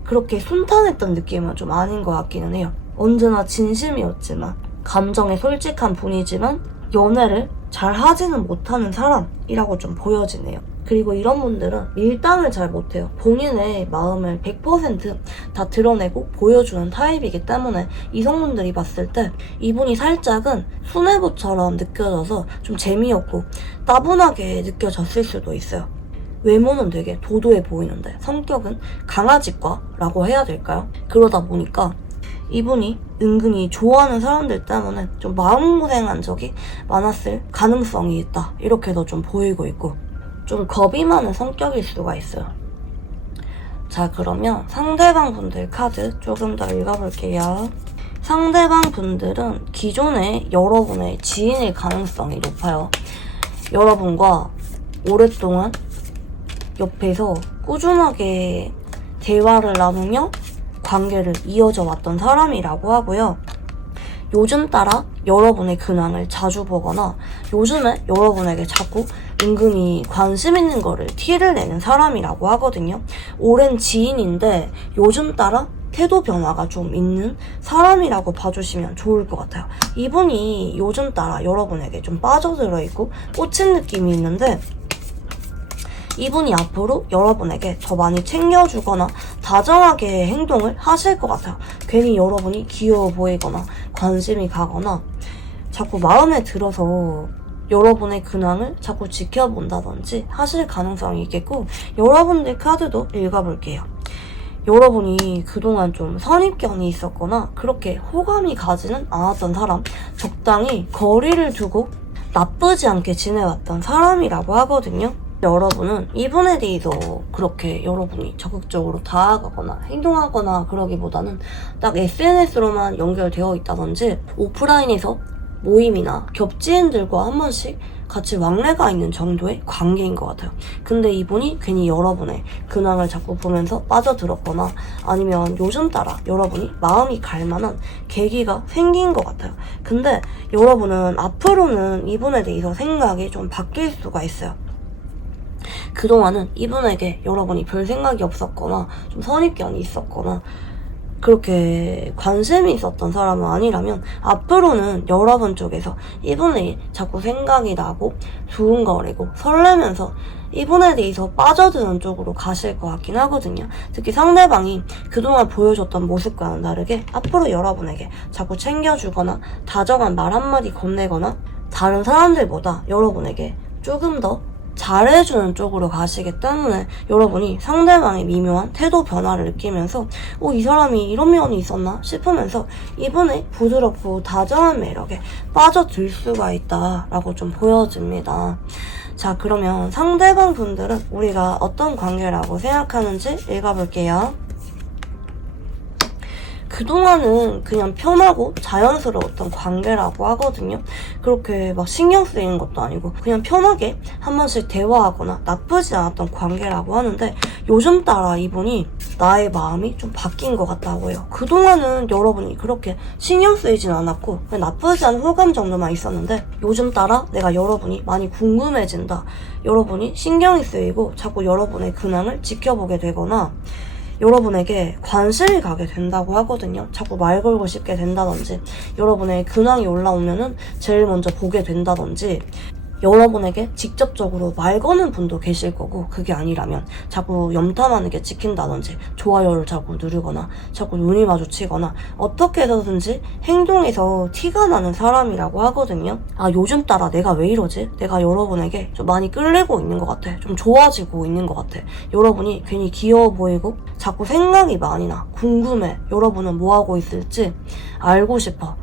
그렇게 순탄했던 느낌은 좀 아닌 것 같기는 해요. 언제나 진심이었지만 감정에 솔직한 분이지만 연애를 잘 하지는 못하는 사람이라고 좀 보여지네요. 그리고 이런 분들은 밀당을 잘 못해요. 본인의 마음을 100% 드러내고 보여주는 타입이기 때문에 이성분들이 봤을 때 이분이 살짝은 수뇌부처럼 느껴져서 좀 재미없고 따분하게 느껴졌을 수도 있어요. 외모는 되게 도도해 보이는데 성격은 강아지과라고 해야 될까요? 그러다 보니까 이분이 은근히 좋아하는 사람들 때문에 좀 마음고생한 적이 많았을 가능성이 있다, 이렇게도 좀 보이고 있고, 좀 겁이 많은 성격일 수가 있어요. 자, 그러면 상대방 분들 카드 조금 더 읽어볼게요. 상대방 분들은 기존에 여러분의 지인일 가능성이 높아요. 여러분과 오랫동안 옆에서 꾸준하게 대화를 나누며 관계를 이어져 왔던 사람이라고 하고요. 요즘 따라 여러분의 근황을 자주 보거나 요즘에 여러분에게 자꾸 은근히 관심 있는 거를 티를 내는 사람이라고 하거든요. 오랜 지인인데 요즘 따라 태도 변화가 좀 있는 사람이라고 봐주시면 좋을 것 같아요. 이분이 요즘 따라 여러분에게 좀 빠져들어 있고 꽂힌 느낌이 있는데, 이분이 앞으로 여러분에게 더 많이 챙겨주거나 다정하게 행동을 하실 것 같아요. 괜히 여러분이 귀여워 보이거나 관심이 가거나 자꾸 마음에 들어서 여러분의 근황을 자꾸 지켜본다든지 하실 가능성이 있겠고, 여러분들 카드도 읽어볼게요. 여러분이 그동안 좀 선입견이 있었거나 그렇게 호감이 가지는 않았던 사람, 적당히 거리를 두고 나쁘지 않게 지내왔던 사람이라고 하거든요. 여러분은 이분에 대해서 그렇게 여러분이 적극적으로 다가가거나 행동하거나 그러기보다는 딱 SNS로만 연결되어 있다든지 오프라인에서 모임이나 겹지인들과 한 번씩 같이 왕래가 있는 정도의 관계인 것 같아요. 근데 이분이 괜히 여러분의 근황을 자꾸 보면서 빠져들었거나 아니면 요즘 따라 여러분이 마음이 갈 만한 계기가 생긴 것 같아요. 근데 여러분은 앞으로는 이분에 대해서 생각이 좀 바뀔 수가 있어요. 그동안은 이분에게 여러분이 별 생각이 없었거나 좀 선입견이 있었거나 그렇게 관심이 있었던 사람은 아니라면 앞으로는 여러분 쪽에서 이분이 자꾸 생각이 나고 두근거리고 설레면서 이분에 대해서 빠져드는 쪽으로 가실 것 같긴 하거든요. 특히 상대방이 그동안 보여줬던 모습과는 다르게 앞으로 여러분에게 자꾸 챙겨주거나 다정한 말 한마디 건네거나 다른 사람들보다 여러분에게 조금 더 잘해주는 쪽으로 가시기 때문에 여러분이 상대방의 미묘한 태도 변화를 느끼면서 이 사람이 이런 면이 있었나 싶으면서 이분의 부드럽고 다정한 매력에 빠져들 수가 있다라고 좀 보여집니다. 자, 그러면 상대방 분들은 우리가 어떤 관계라고 생각하는지 읽어볼게요. 그동안은 그냥 편하고 자연스러웠던 관계라고 하거든요. 그렇게 막 신경 쓰이는 것도 아니고 그냥 편하게 한 번씩 대화하거나 나쁘지 않았던 관계라고 하는데 요즘 따라 이분이 나의 마음이 좀 바뀐 것 같다고 해요. 그동안은 여러분이 그렇게 신경 쓰이진 않았고 그냥 나쁘지 않은 호감 정도만 있었는데 요즘 따라 내가 여러분이 많이 궁금해진다. 여러분이 신경이 쓰이고 자꾸 여러분의 근황을 지켜보게 되거나 여러분에게 관심이 가게 된다고 하거든요. 자꾸 말 걸고 싶게 된다든지 여러분의 근황이 올라오면은 제일 먼저 보게 된다든지 여러분에게 직접적으로 말 거는 분도 계실 거고 그게 아니라면 자꾸 염탐하는 게 찍힌다든지 좋아요를 자꾸 누르거나 자꾸 눈이 마주치거나 어떻게 해서든지 행동에서 티가 나는 사람이라고 하거든요. 요즘 따라 내가 왜 이러지? 내가 여러분에게 좀 많이 끌리고 있는 것 같아. 좀 좋아지고 있는 것 같아. 여러분이 괜히 귀여워 보이고 자꾸 생각이 많이 나. 궁금해. 여러분은 뭐 하고 있을지 알고 싶어.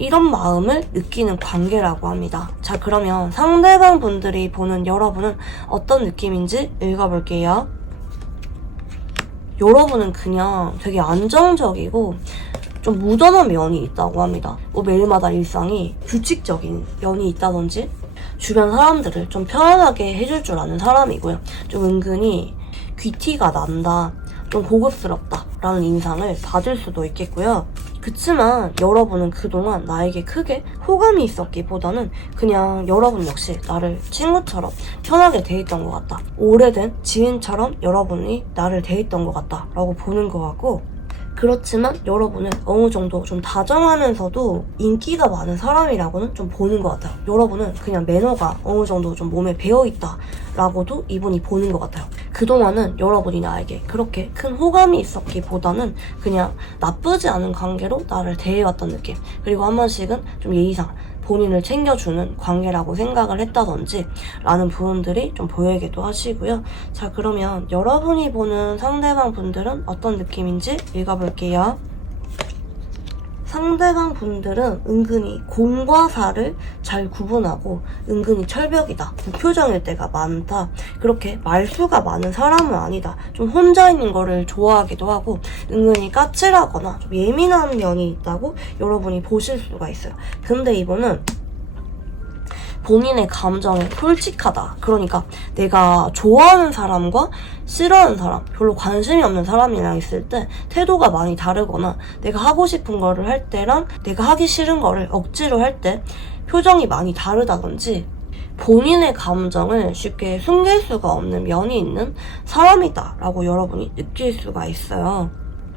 이런 마음을 느끼는 관계라고 합니다. 자, 그러면 상대방 분들이 보는 여러분은 어떤 느낌인지 읽어볼게요. 여러분은 그냥 되게 안정적이고 좀 무던한 면이 있다고 합니다. 매일마다 일상이 규칙적인 면이 있다든지 주변 사람들을 좀 편안하게 해줄 줄 아는 사람이고요. 좀 은근히 귀티가 난다, 좀 고급스럽다 라는 인상을 받을 수도 있겠고요. 그치만 여러분은 그동안 나에게 크게 호감이 있었기보다는 그냥 여러분 역시 나를 친구처럼 편하게 대했던 것 같다. 오래된 지인처럼 여러분이 나를 대했던 것 같다 라고 보는 것 같고, 그렇지만 여러분은 어느 정도 좀 다정하면서도 인기가 많은 사람이라고는 좀 보는 것 같아요. 여러분은 그냥 매너가 어느 정도 좀 몸에 배어있다 라고도 이분이 보는 것 같아요. 그동안은 여러분이 나에게 그렇게 큰 호감이 있었기보다는 그냥 나쁘지 않은 관계로 나를 대해왔던 느낌, 그리고 한 번씩은 좀 예의상 본인을 챙겨주는 관계라고 생각을 했다든지 라는 부분들이 좀 보이기도 하시고요. 자, 그러면 여러분이 보는 상대방 분들은 어떤 느낌인지 읽어볼게요. 상대방 분들은 은근히 공과 사를 잘 구분하고 은근히 철벽이다, 무표정일 때가 많다, 그렇게 말수가 많은 사람은 아니다, 좀 혼자 있는 거를 좋아하기도 하고 은근히 까칠하거나 좀 예민한 면이 있다고 여러분이 보실 수가 있어요. 근데 이분은 본인의 감정에 솔직하다. 그러니까 내가 좋아하는 사람과 싫어하는 사람, 별로 관심이 없는 사람이랑 있을 때 태도가 많이 다르거나 내가 하고 싶은 거를 할 때랑 내가 하기 싫은 거를 억지로 할 때 표정이 많이 다르다든지 본인의 감정을 쉽게 숨길 수가 없는 면이 있는 사람이다 라고 여러분이 느낄 수가 있어요.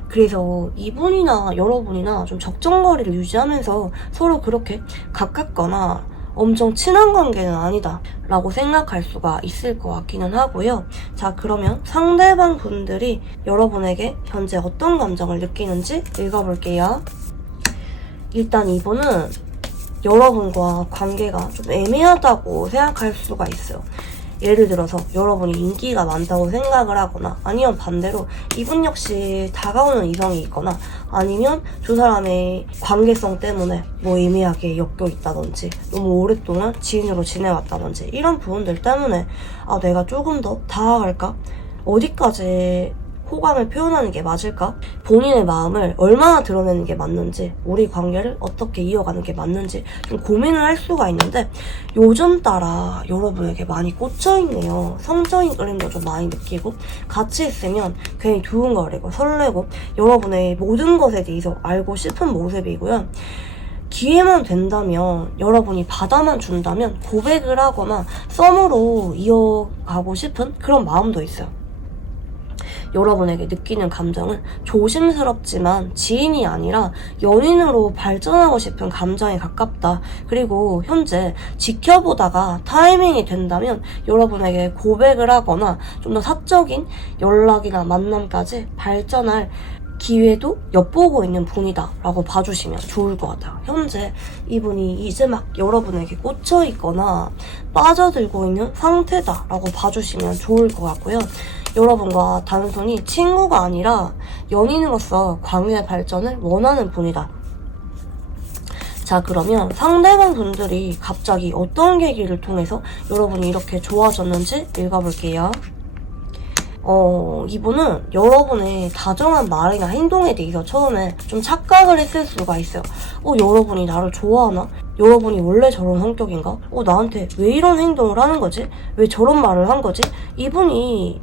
그래서 이분이나 여러분이나 좀 적정거리를 유지하면서 서로 그렇게 가깝거나 엄청 친한 관계는 아니다 라고 생각할 수가 있을 것 같기는 하고요. 자, 그러면 상대방 분들이 여러분에게 현재 어떤 감정을 느끼는지 읽어볼게요. 일단 이분은 여러분과 관계가 좀 애매하다고 생각할 수가 있어요. 예를 들어서 여러분이 인기가 많다고 생각을 하거나 아니면 반대로 이분 역시 다가오는 이성이 있거나 아니면 두 사람의 관계성 때문에 뭐 애매하게 엮여 있다든지 너무 오랫동안 지인으로 지내왔다든지 이런 부분들 때문에 내가 조금 더 다가갈까? 어디까지 호감을 표현하는 게 맞을까? 본인의 마음을 얼마나 드러내는 게 맞는지, 우리 관계를 어떻게 이어가는 게 맞는지 좀 고민을 할 수가 있는데 요즘 따라 여러분에게 많이 꽂혀있네요. 성적인 그림도 좀 많이 느끼고 같이 있으면 괜히 두근거리고 설레고 여러분의 모든 것에 대해서 알고 싶은 모습이고요. 기회만 된다면, 여러분이 받아만 준다면 고백을 하거나 썸으로 이어가고 싶은 그런 마음도 있어요. 여러분에게 느끼는 감정은 조심스럽지만 지인이 아니라 연인으로 발전하고 싶은 감정에 가깝다. 그리고 현재 지켜보다가 타이밍이 된다면 여러분에게 고백을 하거나 좀 더 사적인 연락이나 만남까지 발전할 기회도 엿보고 있는 분이다 라고 봐주시면 좋을 것 같아요. 현재 이분이 이제 막 여러분에게 꽂혀 있거나 빠져들고 있는 상태다 라고 봐주시면 좋을 것 같고요. 여러분과 단순히 친구가 아니라 연인으로서 관계 발전을 원하는 분이다. 자, 그러면 상대방 분들이 갑자기 어떤 계기를 통해서 여러분이 이렇게 좋아졌는지 읽어볼게요. 이분은 여러분의 다정한 말이나 행동에 대해서 처음에 좀 착각을 했을 수가 있어요. 여러분이 나를 좋아하나? 여러분이 원래 저런 성격인가? 나한테 왜 이런 행동을 하는 거지? 왜 저런 말을 한 거지? 이분이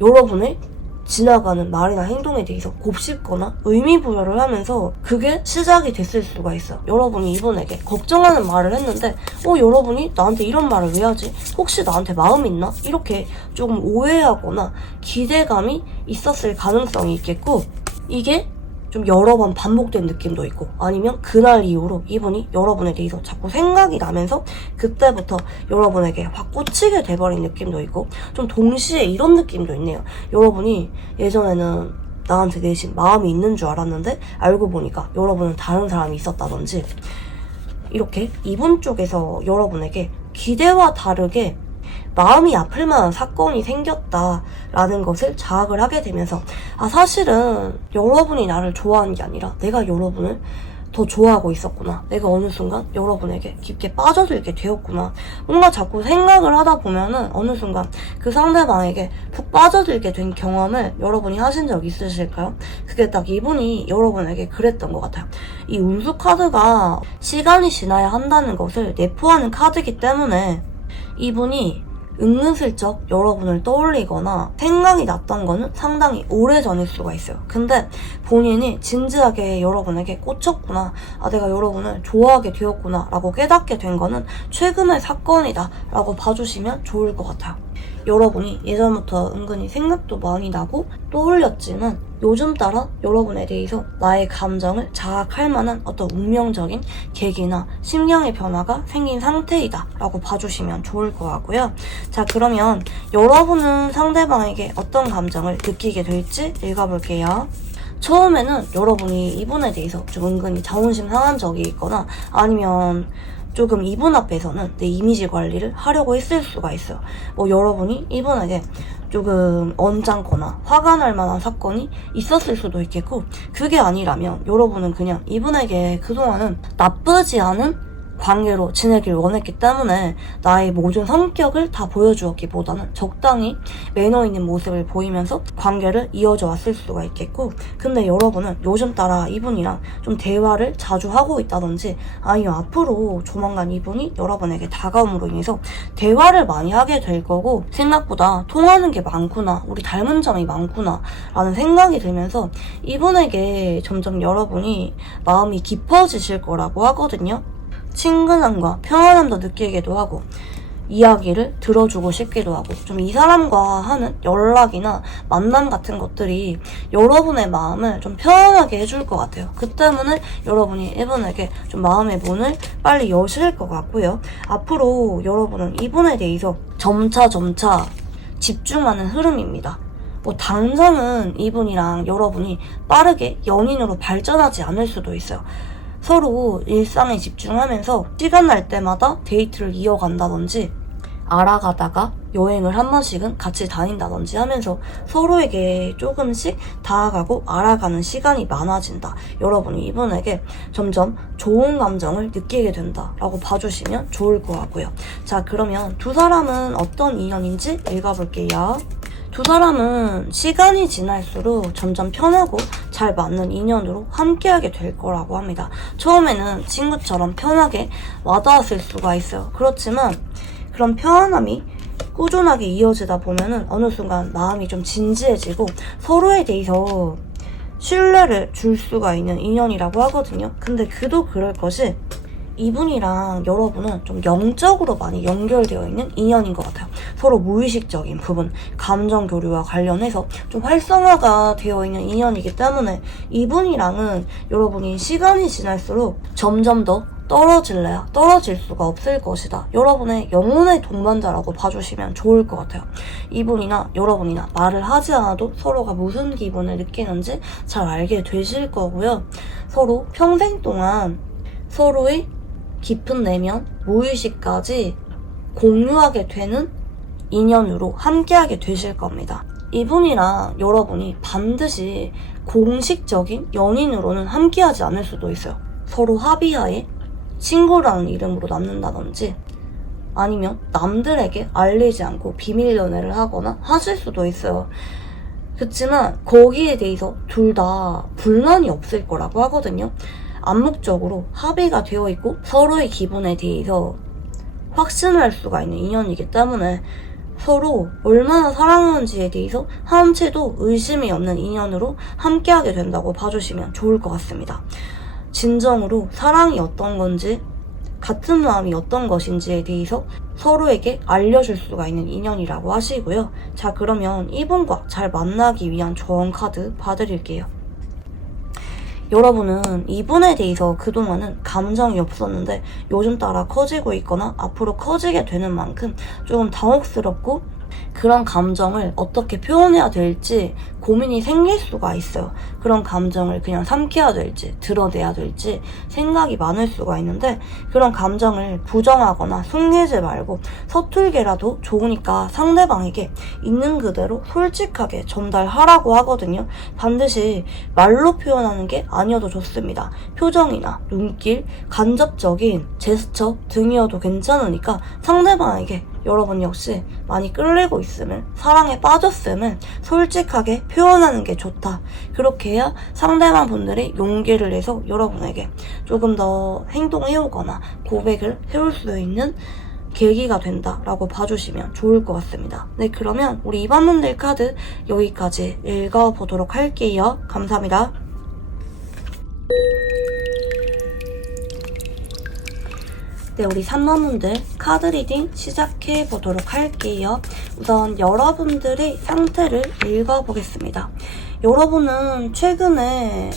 여러분의 지나가는 말이나 행동에 대해서 곱씹거나 의미부여를 하면서 그게 시작이 됐을 수가 있어. 여러분이 이분에게 걱정하는 말을 했는데 여러분이 나한테 이런 말을 왜 하지? 혹시 나한테 마음 있나? 이렇게 조금 오해하거나 기대감이 있었을 가능성이 있겠고, 이게 좀 여러 번 반복된 느낌도 있고, 아니면 그날 이후로 이분이 여러분에 대해서 자꾸 생각이 나면서 그때부터 여러분에게 확 꽂히게 돼버린 느낌도 있고, 좀 동시에 이런 느낌도 있네요. 여러분이 예전에는 나한테 내심 마음이 있는 줄 알았는데 알고 보니까 여러분은 다른 사람이 있었다든지, 이렇게 이분 쪽에서 여러분에게 기대와 다르게 마음이 아플 만한 사건이 생겼다라는 것을 자학을 하게 되면서, 사실은 여러분이 나를 좋아하는 게 아니라 내가 여러분을 더 좋아하고 있었구나. 내가 어느 순간 여러분에게 깊게 빠져들게 되었구나. 뭔가 자꾸 생각을 하다 보면은 어느 순간 그 상대방에게 푹 빠져들게 된 경험을 여러분이 하신 적 있으실까요? 그게 딱 이분이 여러분에게 그랬던 것 같아요. 이 운수 카드가 시간이 지나야 한다는 것을 내포하는 카드이기 때문에 이분이 은근슬쩍 여러분을 떠올리거나 생각이 났던 거는 상당히 오래전일 수가 있어요. 근데 본인이 진지하게 여러분에게 꽂혔구나, 내가 여러분을 좋아하게 되었구나 라고 깨닫게 된 거는 최근의 사건이다 라고 봐주시면 좋을 것 같아요. 여러분이 예전부터 은근히 생각도 많이 나고 떠올렸지만 요즘 따라 여러분에 대해서 나의 감정을 자학할 만한 어떤 운명적인 계기나 심경의 변화가 생긴 상태이다 라고 봐주시면 좋을 것 같고요. 자, 그러면 여러분은 상대방에게 어떤 감정을 느끼게 될지 읽어볼게요. 처음에는 여러분이 이분에 대해서 좀 은근히 자존심 상한 적이 있거나, 아니면 조금 이분 앞에서는 내 이미지 관리를 하려고 했을 수가 있어요. 여러분이 이분에게 조금 언짢거나 화가 날 만한 사건이 있었을 수도 있겠고, 그게 아니라면 여러분은 그냥 이분에게 그동안은 나쁘지 않은 관계로 지내길 원했기 때문에 나의 모든 성격을 다 보여주었기보다는 적당히 매너 있는 모습을 보이면서 관계를 이어져 왔을 수가 있겠고, 근데 여러분은 요즘 따라 이분이랑 좀 대화를 자주 하고 있다든지, 아니면 앞으로 조만간 이분이 여러분에게 다가옴으로 인해서 대화를 많이 하게 될 거고, 생각보다 통하는 게 많구나, 우리 닮은 점이 많구나 라는 생각이 들면서 이분에게 점점 여러분이 마음이 깊어지실 거라고 하거든요. 친근함과 평안함도 느끼기도 하고, 이야기를 들어주고 싶기도 하고, 좀 이 사람과 하는 연락이나 만남 같은 것들이 여러분의 마음을 좀 편안하게 해줄 것 같아요. 그 때문에 여러분이 이분에게 좀 마음의 문을 빨리 여실 것 같고요. 앞으로 여러분은 이분에 대해서 점차 집중하는 흐름입니다. 당장은 이분이랑 여러분이 빠르게 연인으로 발전하지 않을 수도 있어요. 서로 일상에 집중하면서 시간 날 때마다 데이트를 이어간다든지, 알아가다가 여행을 한 번씩은 같이 다닌다든지 하면서 서로에게 조금씩 다가가고 알아가는 시간이 많아진다. 여러분이 이분에게 점점 좋은 감정을 느끼게 된다라고 봐주시면 좋을 것 같고요. 자, 그러면 두 사람은 어떤 인연인지 읽어볼게요. 두 사람은 시간이 지날수록 점점 편하고 잘 맞는 인연으로 함께하게 될 거라고 합니다. 처음에는 친구처럼 편하게 와닿았을 수가 있어요. 그렇지만 그런 편안함이 꾸준하게 이어지다 보면은 어느 순간 마음이 좀 진지해지고 서로에 대해서 신뢰를 줄 수가 있는 인연이라고 하거든요. 근데 그도 그럴 것이, 이분이랑 여러분은 좀 영적으로 많이 연결되어 있는 인연인 것 같아요. 서로 무의식적인 부분, 감정 교류와 관련해서 좀 활성화가 되어 있는 인연이기 때문에 이분이랑은 여러분이 시간이 지날수록 점점 더 떨어질 수가 없을 것이다. 여러분의 영혼의 동반자라고 봐주시면 좋을 것 같아요. 이분이나 여러분이나 말을 하지 않아도 서로가 무슨 기분을 느끼는지 잘 알게 되실 거고요. 서로 평생 동안 서로의 깊은 내면, 무의식까지 공유하게 되는 인연으로 함께하게 되실 겁니다. 이분이랑 여러분이 반드시 공식적인 연인으로는 함께하지 않을 수도 있어요. 서로 합의하에 친구라는 이름으로 남는다든지 아니면 남들에게 알리지 않고 비밀 연애를 하거나 하실 수도 있어요. 그렇지만 거기에 대해서 둘 다 불만이 없을 거라고 하거든요. 암묵적으로 합의가 되어 있고 서로의 기분에 대해서 확신할 수가 있는 인연이기 때문에 서로 얼마나 사랑하는지에 대해서 한 채도 의심이 없는 인연으로 함께하게 된다고 봐주시면 좋을 것 같습니다. 진정으로 사랑이 어떤 건지, 같은 마음이 어떤 것인지에 대해서 서로에게 알려줄 수가 있는 인연이라고 하시고요. 자, 그러면 이분과 잘 만나기 위한 조언 카드 봐드릴게요. 여러분은 이분에 대해서 그동안은 감정이 없었는데 요즘 따라 커지고 있거나 앞으로 커지게 되는 만큼 조금 당혹스럽고 그런 감정을 어떻게 표현해야 될지 고민이 생길 수가 있어요. 그런 감정을 그냥 삼켜야 될지 드러내야 될지 생각이 많을 수가 있는데 그런 감정을 부정하거나 숨기지 말고 서툴게라도 좋으니까 상대방에게 있는 그대로 솔직하게 전달하라고 하거든요. 반드시 말로 표현하는 게 아니어도 좋습니다. 표정이나 눈길, 간접적인 제스처 등이어도 괜찮으니까 상대방에게 여러분 역시 많이 끌리고 있음을, 사랑에 빠졌음을 솔직하게 표현하는 게 좋다. 그렇게 해야 상대방 분들이 용기를 내서 여러분에게 조금 더 행동해오거나 고백을 해올 수 있는 계기가 된다라고 봐주시면 좋을 것 같습니다. 네, 그러면 우리 2번 문들 카드 여기까지 읽어보도록 할게요. 감사합니다. 네, 우리 3번분들 카드 리딩 시작해 보도록 할게요. 우선 여러분들의 상태를 읽어보겠습니다. 여러분은 최근에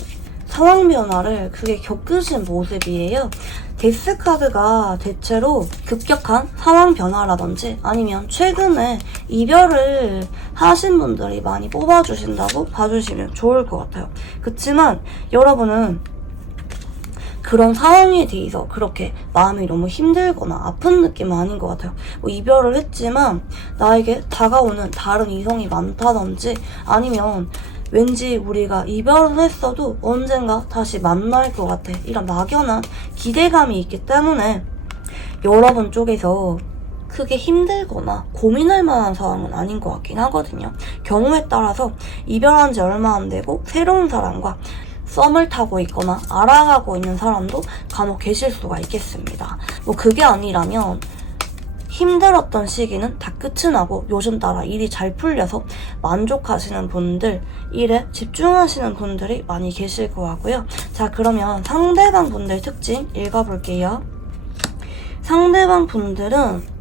상황 변화를 크게 겪으신 모습이에요. 데스 카드가 대체로 급격한 상황 변화라든지 아니면 최근에 이별을 하신 분들이 많이 뽑아주신다고 봐주시면 좋을 것 같아요. 그치만 여러분은 그런 상황에 대해서 그렇게 마음이 너무 힘들거나 아픈 느낌은 아닌 것 같아요. 뭐 이별을 했지만 나에게 다가오는 다른 이성이 많다든지 아니면 왠지 우리가 이별을 했어도 언젠가 다시 만날 것 같아. 이런 막연한 기대감이 있기 때문에 여러분 쪽에서 크게 힘들거나 고민할 만한 상황은 아닌 것 같긴 하거든요. 경우에 따라서 이별한 지 얼마 안 되고 새로운 사람과 썸을 타고 있거나 알아가고 있는 사람도 간혹 계실 수가 있겠습니다. 뭐 그게 아니라면 힘들었던 시기는 다 끝이 나고 요즘 따라 일이 잘 풀려서 만족하시는 분들, 일에 집중하시는 분들이 많이 계실 것 같고요. 자, 그러면 상대방 분들 특징 읽어볼게요. 상대방 분들은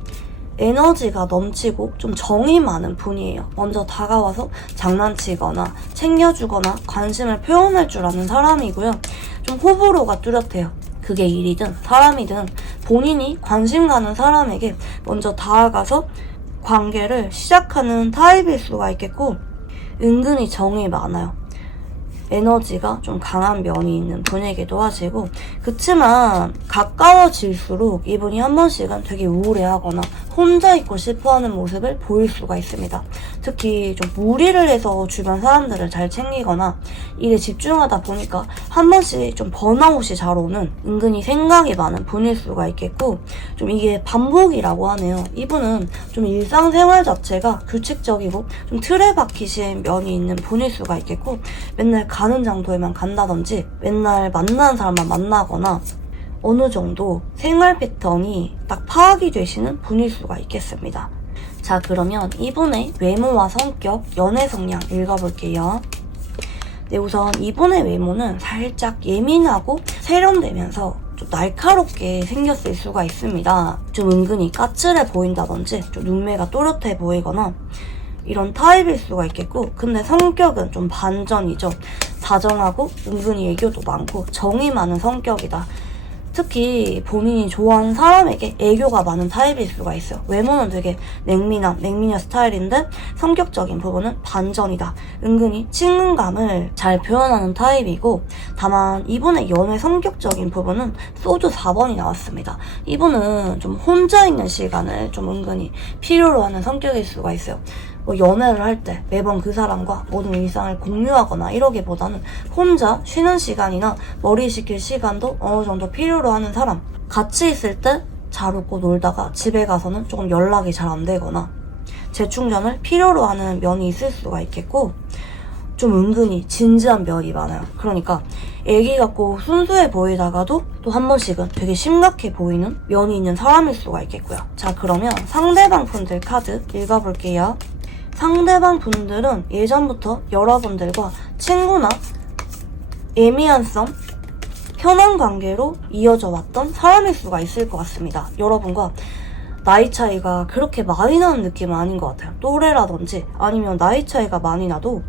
에너지가 넘치고 좀 정이 많은 분이에요. 먼저 다가와서 장난치거나 챙겨주거나 관심을 표현할 줄 아는 사람이고요. 좀 호불호가 뚜렷해요. 그게 일이든 사람이든 본인이 관심 가는 사람에게 먼저 다가가서 관계를 시작하는 타입일 수가 있겠고 은근히 정이 많아요. 에너지가 좀 강한 면이 있는 분이기도 하시고 그치만 가까워질수록 이분이 한 번씩은 되게 우울해하거나 혼자 있고 싶어하는 모습을 보일 수가 있습니다. 특히 좀 무리를 해서 주변 사람들을 잘 챙기거나 일에 집중하다 보니까 한 번씩 좀 번아웃이 잘 오는 은근히 생각이 많은 분일 수가 있겠고 좀 이게 반복이라고 하네요. 이분은 좀 일상생활 자체가 규칙적이고 좀 틀에 박히신 면이 있는 분일 수가 있겠고 맨날 가는 장소에만 간다든지 맨날 만나는 사람만 만나거나 어느 정도 생활 패턴이 딱 파악이 되시는 분일 수가 있겠습니다. 자, 그러면 이분의 외모와 성격, 연애 성향 읽어볼게요. 네, 우선 이분의 외모는 살짝 예민하고 세련되면서 좀 날카롭게 생겼을 수가 있습니다. 좀 은근히 까칠해 보인다든지 좀 눈매가 또렷해 보이거나 이런 타입일 수가 있겠고, 근데 성격은 좀 반전이죠. 다정하고 은근히 애교도 많고 정이 많은 성격이다. 특히 본인이 좋아하는 사람에게 애교가 많은 타입일 수가 있어요. 외모는 되게 냉미녀 스타일인데 성격적인 부분은 반전이다. 은근히 친근감을 잘 표현하는 타입이고, 다만 이분의 연애 성격적인 부분은 소주 4번이 나왔습니다. 이분은 좀 혼자 있는 시간을 좀 은근히 필요로 하는 성격일 수가 있어요. 뭐 연애를 할 때 매번 그 사람과 모든 일상을 공유하거나 이러기보다는 혼자 쉬는 시간이나 머리 식힐 시간도 어느 정도 필요로 하는 사람. 같이 있을 때 잘 웃고 놀다가 집에 가서는 조금 연락이 잘 안 되거나 재충전을 필요로 하는 면이 있을 수가 있겠고, 좀 은근히 진지한 면이 많아요. 그러니까 애기 같고 순수해 보이다가도 또 한 번씩은 되게 심각해 보이는 면이 있는 사람일 수가 있겠고요. 자, 그러면 상대방 분들 카드 읽어볼게요. 상대방 분들은 예전부터 여러분들과 친구나 애매한 썸, 편한 관계로 이어져 왔던 사람일 수가 있을 것 같습니다. 여러분과 나이 차이가 그렇게 많이 나는 느낌은 아닌 것 같아요. 또래라든지 아니면 나이 차이가 많이 나도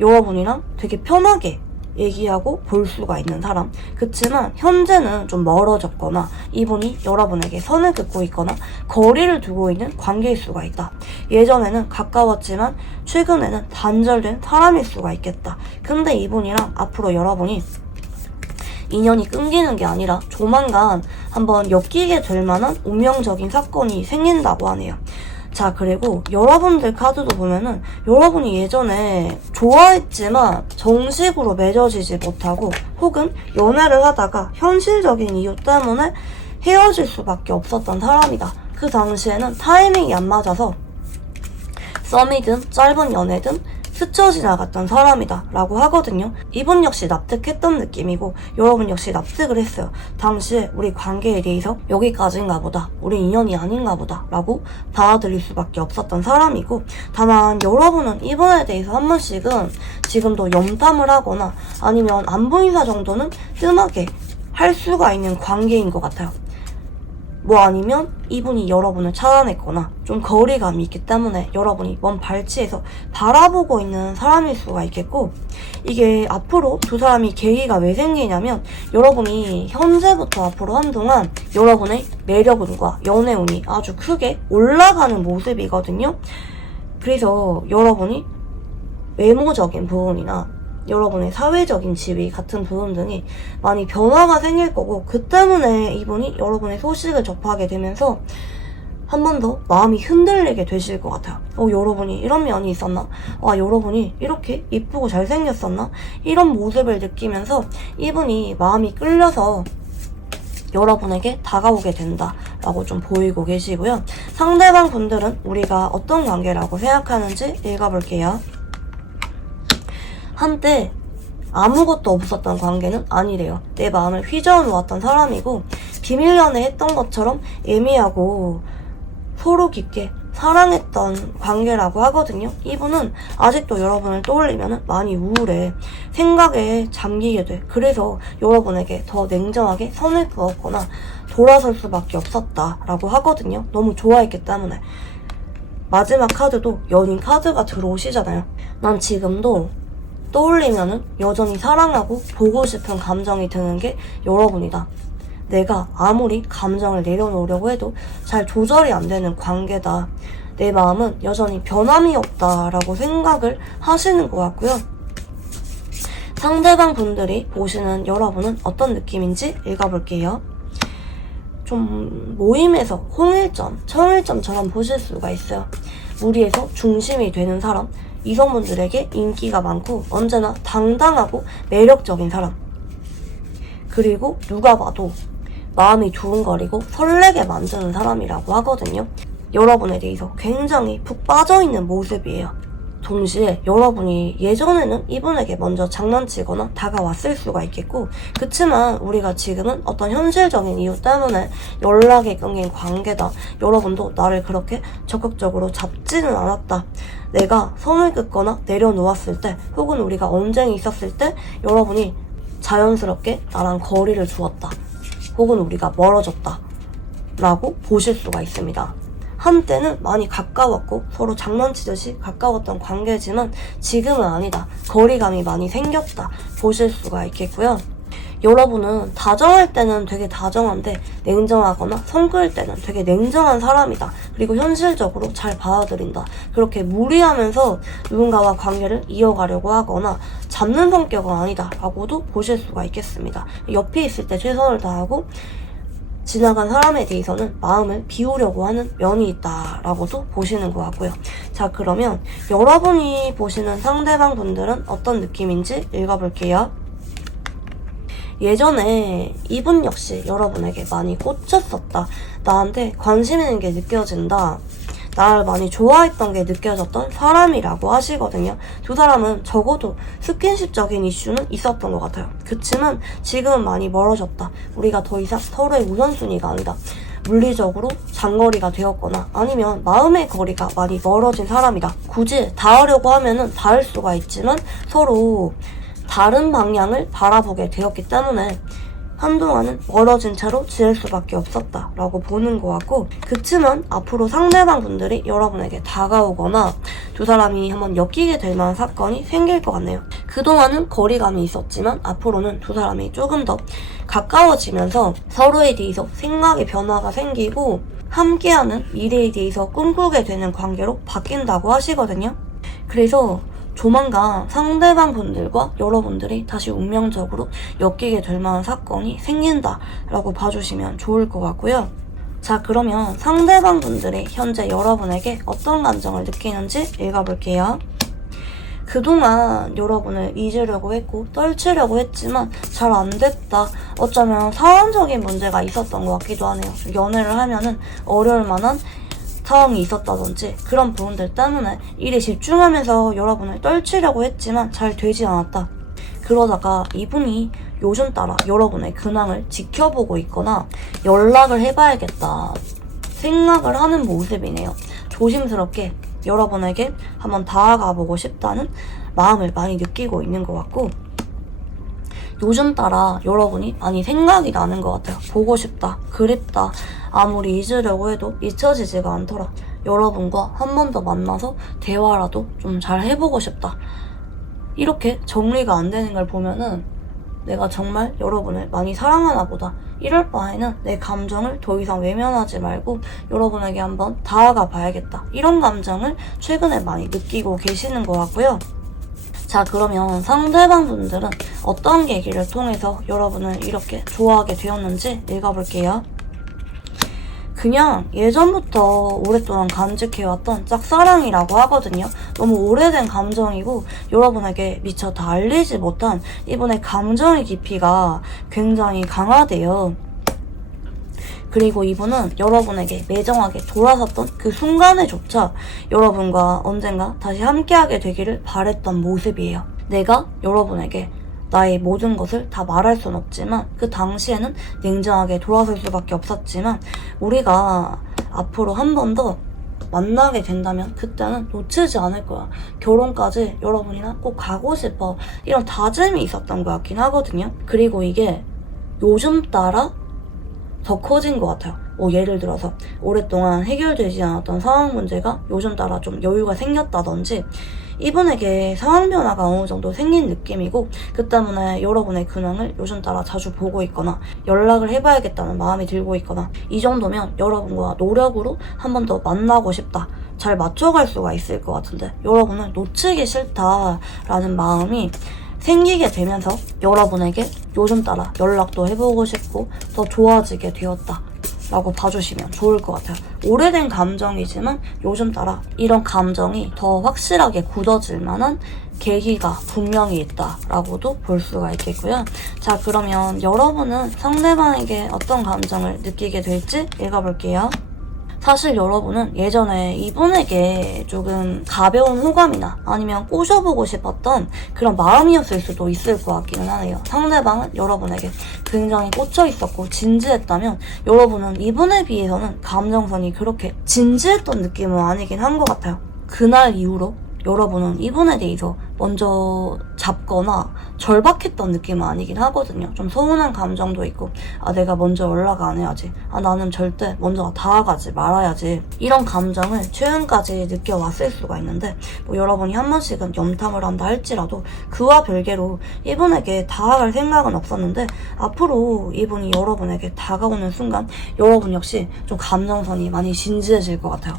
여러분이랑 되게 편하게 얘기하고 볼 수가 있는 사람. 그치만 현재는 좀 멀어졌거나 이분이 여러분에게 선을 긋고 있거나 거리를 두고 있는 관계일 수가 있다. 예전에는 가까웠지만 최근에는 단절된 사람일 수가 있겠다. 근데 이분이랑 앞으로 여러분이 인연이 끊기는 게 아니라 조만간 한번 엮이게 될 만한 운명적인 사건이 생긴다고 하네요. 자, 그리고 여러분들 카드도 보면은 여러분이 예전에 좋아했지만 정식으로 맺어지지 못하고 혹은 연애를 하다가 현실적인 이유 때문에 헤어질 수밖에 없었던 사람이다. 그 당시에는 타이밍이 안 맞아서 썸이든 짧은 연애든 스쳐 지나갔던 사람이다 라고 하거든요. 이분 역시 납득했던 느낌이고 여러분 역시 납득을 했어요. 당시에 우리 관계에 대해서 여기까지인가 보다, 우리 인연이 아닌가 보다 라고 받아들일 수밖에 없었던 사람이고, 다만 여러분은 이분에 대해서 한 번씩은 지금도 염탐을 하거나 아니면 안부 인사 정도는 뜸하게 할 수가 있는 관계인 것 같아요. 뭐 아니면 이분이 여러분을 찾아냈거나 좀 거리감이 있기 때문에 여러분이 먼 발치에서 바라보고 있는 사람일 수가 있겠고, 이게 앞으로 두 사람이 계기가 왜 생기냐면 여러분이 현재부터 앞으로 한동안 여러분의 매력운과 연애운이 아주 크게 올라가는 모습이거든요. 그래서 여러분이 외모적인 부분이나 여러분의 사회적인 지위 같은 부분 등이 많이 변화가 생길 거고, 그 때문에 이분이 여러분의 소식을 접하게 되면서 한 번 더 마음이 흔들리게 되실 것 같아요. 여러분이 이런 면이 있었나? 여러분이 이렇게 이쁘고 잘생겼었나? 이런 모습을 느끼면서 이분이 마음이 끌려서 여러분에게 다가오게 된다라고 좀 보이고 계시고요. 상대방 분들은 우리가 어떤 관계라고 생각하는지 읽어볼게요. 한때 아무것도 없었던 관계는 아니래요. 내 마음을 휘저어 놓았던 사람이고 비밀 연애했던 것처럼 애매하고 서로 깊게 사랑했던 관계라고 하거든요. 이분은 아직도 여러분을 떠올리면 많이 우울해. 생각에 잠기게 돼. 그래서 여러분에게 더 냉정하게 선을 그었거나 돌아설 수밖에 없었다라고 하거든요. 너무 좋아했기 때문에. 마지막 카드도 연인 카드가 들어오시잖아요. 난 지금도 떠올리면은 여전히 사랑하고 보고 싶은 감정이 드는 게 여러분이다. 내가 아무리 감정을 내려놓으려고 해도 잘 조절이 안 되는 관계다. 내 마음은 여전히 변함이 없다라고 생각을 하시는 것 같고요. 상대방 분들이 보시는 여러분은 어떤 느낌인지 읽어볼게요. 좀 모임에서 홍일점, 청일점처럼 보실 수가 있어요. 무리에서 중심이 되는 사람, 이성분들에게 인기가 많고 언제나 당당하고 매력적인 사람. 그리고 누가 봐도 마음이 두근거리고 설레게 만드는 사람이라고 하거든요. 여러분에 대해서 굉장히 푹 빠져있는 모습이에요. 동시에 여러분이 예전에는 이분에게 먼저 장난치거나 다가왔을 수가 있겠고, 그치만 우리가 지금은 어떤 현실적인 이유 때문에 연락이 끊긴 관계다. 여러분도 나를 그렇게 적극적으로 잡지는 않았다. 내가 선을 긋거나 내려놓았을 때 혹은 우리가 언쟁이 있었을 때 여러분이 자연스럽게 나랑 거리를 두었다. 혹은 우리가 멀어졌다 라고 보실 수가 있습니다. 한때는 많이 가까웠고 서로 장난치듯이 가까웠던 관계지만 지금은 아니다. 거리감이 많이 생겼다 보실 수가 있겠고요. 여러분은 다정할 때는 되게 다정한데 냉정하거나 성끌 때는 되게 냉정한 사람이다. 그리고 현실적으로 잘 받아들인다. 그렇게 무리하면서 누군가와 관계를 이어가려고 하거나 잡는 성격은 아니다 라고도 보실 수가 있겠습니다. 옆에 있을 때 최선을 다하고 지나간 사람에 대해서는 마음을 비우려고 하는 면이 있다라고도 보시는 것 같고요. 자, 그러면 여러분이 보시는 상대방 분들은 어떤 느낌인지 읽어볼게요. 예전에 이분 역시 여러분에게 많이 꽂혔었다. 나한테 관심 있는 게 느껴진다. 나를 많이 좋아했던 게 느껴졌던 사람이라고 하시거든요. 두 사람은 적어도 스킨십적인 이슈는 있었던 것 같아요. 그치만 지금은 많이 멀어졌다. 우리가 더 이상 서로의 우선순위가 아니다. 물리적으로 장거리가 되었거나 아니면 마음의 거리가 많이 멀어진 사람이다. 굳이 닿으려고 하면은 닿을 수가 있지만 서로 다른 방향을 바라보게 되었기 때문에 한동안은 멀어진 채로 지낼 수밖에 없었다라고 보는 것 같고, 그치만 앞으로 상대방 분들이 여러분에게 다가오거나 두 사람이 한번 엮이게 될 만한 사건이 생길 것 같네요. 그동안은 거리감이 있었지만 앞으로는 두 사람이 조금 더 가까워지면서 서로에 대해서 생각의 변화가 생기고 함께하는 미래에 대해서 꿈꾸게 되는 관계로 바뀐다고 하시거든요. 그래서 조만간 상대방 분들과 여러분들이 다시 운명적으로 엮이게 될 만한 사건이 생긴다라고 봐주시면 좋을 것 같고요. 자, 그러면 상대방 분들이 현재 여러분에게 어떤 감정을 느끼는지 읽어볼게요. 그동안 여러분을 잊으려고 했고 떨치려고 했지만 잘 안 됐다. 어쩌면 상황적인 문제가 있었던 것 같기도 하네요. 연애를 하면은 어려울 만한 상황이 있었다든지 그런 부분들 때문에 일에 집중하면서 여러분을 떨치려고 했지만 잘 되지 않았다. 그러다가 이분이 요즘 따라 여러분의 근황을 지켜보고 있거나 연락을 해봐야겠다 생각을 하는 모습이네요. 조심스럽게 여러분에게 한번 다가가보고 싶다는 마음을 많이 느끼고 있는 것 같고, 요즘 따라 여러분이 많이 생각이 나는 것 같아요. 보고 싶다, 그립다, 아무리 잊으려고 해도 잊혀지지가 않더라. 여러분과 한 번 더 만나서 대화라도 좀 잘 해보고 싶다. 이렇게 정리가 안 되는 걸 보면은 내가 정말 여러분을 많이 사랑하나 보다. 이럴 바에는 내 감정을 더 이상 외면하지 말고 여러분에게 한번 다가가 봐야겠다. 이런 감정을 최근에 많이 느끼고 계시는 것 같고요. 자, 그러면 상대방 분들은 어떤 계기를 통해서 여러분을 이렇게 좋아하게 되었는지 읽어볼게요. 그냥 예전부터 오랫동안 간직해왔던 짝사랑이라고 하거든요. 너무 오래된 감정이고 여러분에게 미처 다 알리지 못한 이분의 감정의 깊이가 굉장히 강하대요. 그리고 이분은 여러분에게 매정하게 돌아섰던 그 순간에조차 여러분과 언젠가 다시 함께하게 되기를 바랬던 모습이에요. 내가 여러분에게 나의 모든 것을 다 말할 순 없지만 그 당시에는 냉정하게 돌아설 수밖에 없었지만 우리가 앞으로 한 번 더 만나게 된다면 그때는 놓치지 않을 거야. 결혼까지 여러분이랑 꼭 가고 싶어. 이런 다짐이 있었던 것 같긴 하거든요. 그리고 이게 요즘 따라 더 커진 것 같아요. 예를 들어서 오랫동안 해결되지 않았던 상황 문제가 요즘 따라 좀 여유가 생겼다든지 이분에게 상황 변화가 어느 정도 생긴 느낌이고 그 때문에 여러분의 근황을 요즘 따라 자주 보고 있거나 연락을 해봐야겠다는 마음이 들고 있거나 이 정도면 여러분과 노력으로 한 번 더 만나고 싶다. 잘 맞춰갈 수가 있을 것 같은데 여러분을 놓치기 싫다라는 마음이 생기게 되면서 여러분에게 요즘 따라 연락도 해보고 싶고 더 좋아지게 되었다 라고 봐주시면 좋을 것 같아요. 오래된 감정이지만 요즘 따라 이런 감정이 더 확실하게 굳어질 만한 계기가 분명히 있다라고도 볼 수가 있겠고요. 자, 그러면 여러분은 상대방에게 어떤 감정을 느끼게 될지 읽어볼게요. 사실 여러분은 예전에 이분에게 조금 가벼운 호감이나 아니면 꼬셔보고 싶었던 그런 마음이었을 수도 있을 것 같기는 하네요. 상대방은 여러분에게 굉장히 꽂혀 있었고 진지했다면 여러분은 이분에 비해서는 감정선이 그렇게 진지했던 느낌은 아니긴 한 것 같아요. 그날 이후로 여러분은 이분에 대해서 먼저 잡거나 절박했던 느낌은 아니긴 하거든요. 좀 서운한 감정도 있고, 아, 내가 먼저 연락 안 해야지. 아, 나는 절대 먼저 다가가지 말아야지. 이런 감정을 최근까지 느껴왔을 수가 있는데, 뭐 여러분이 한 번씩은 염탐을 한다 할지라도 그와 별개로 이분에게 다가갈 생각은 없었는데, 앞으로 이분이 여러분에게 다가오는 순간 여러분 역시 좀 감정선이 많이 진지해질 것 같아요.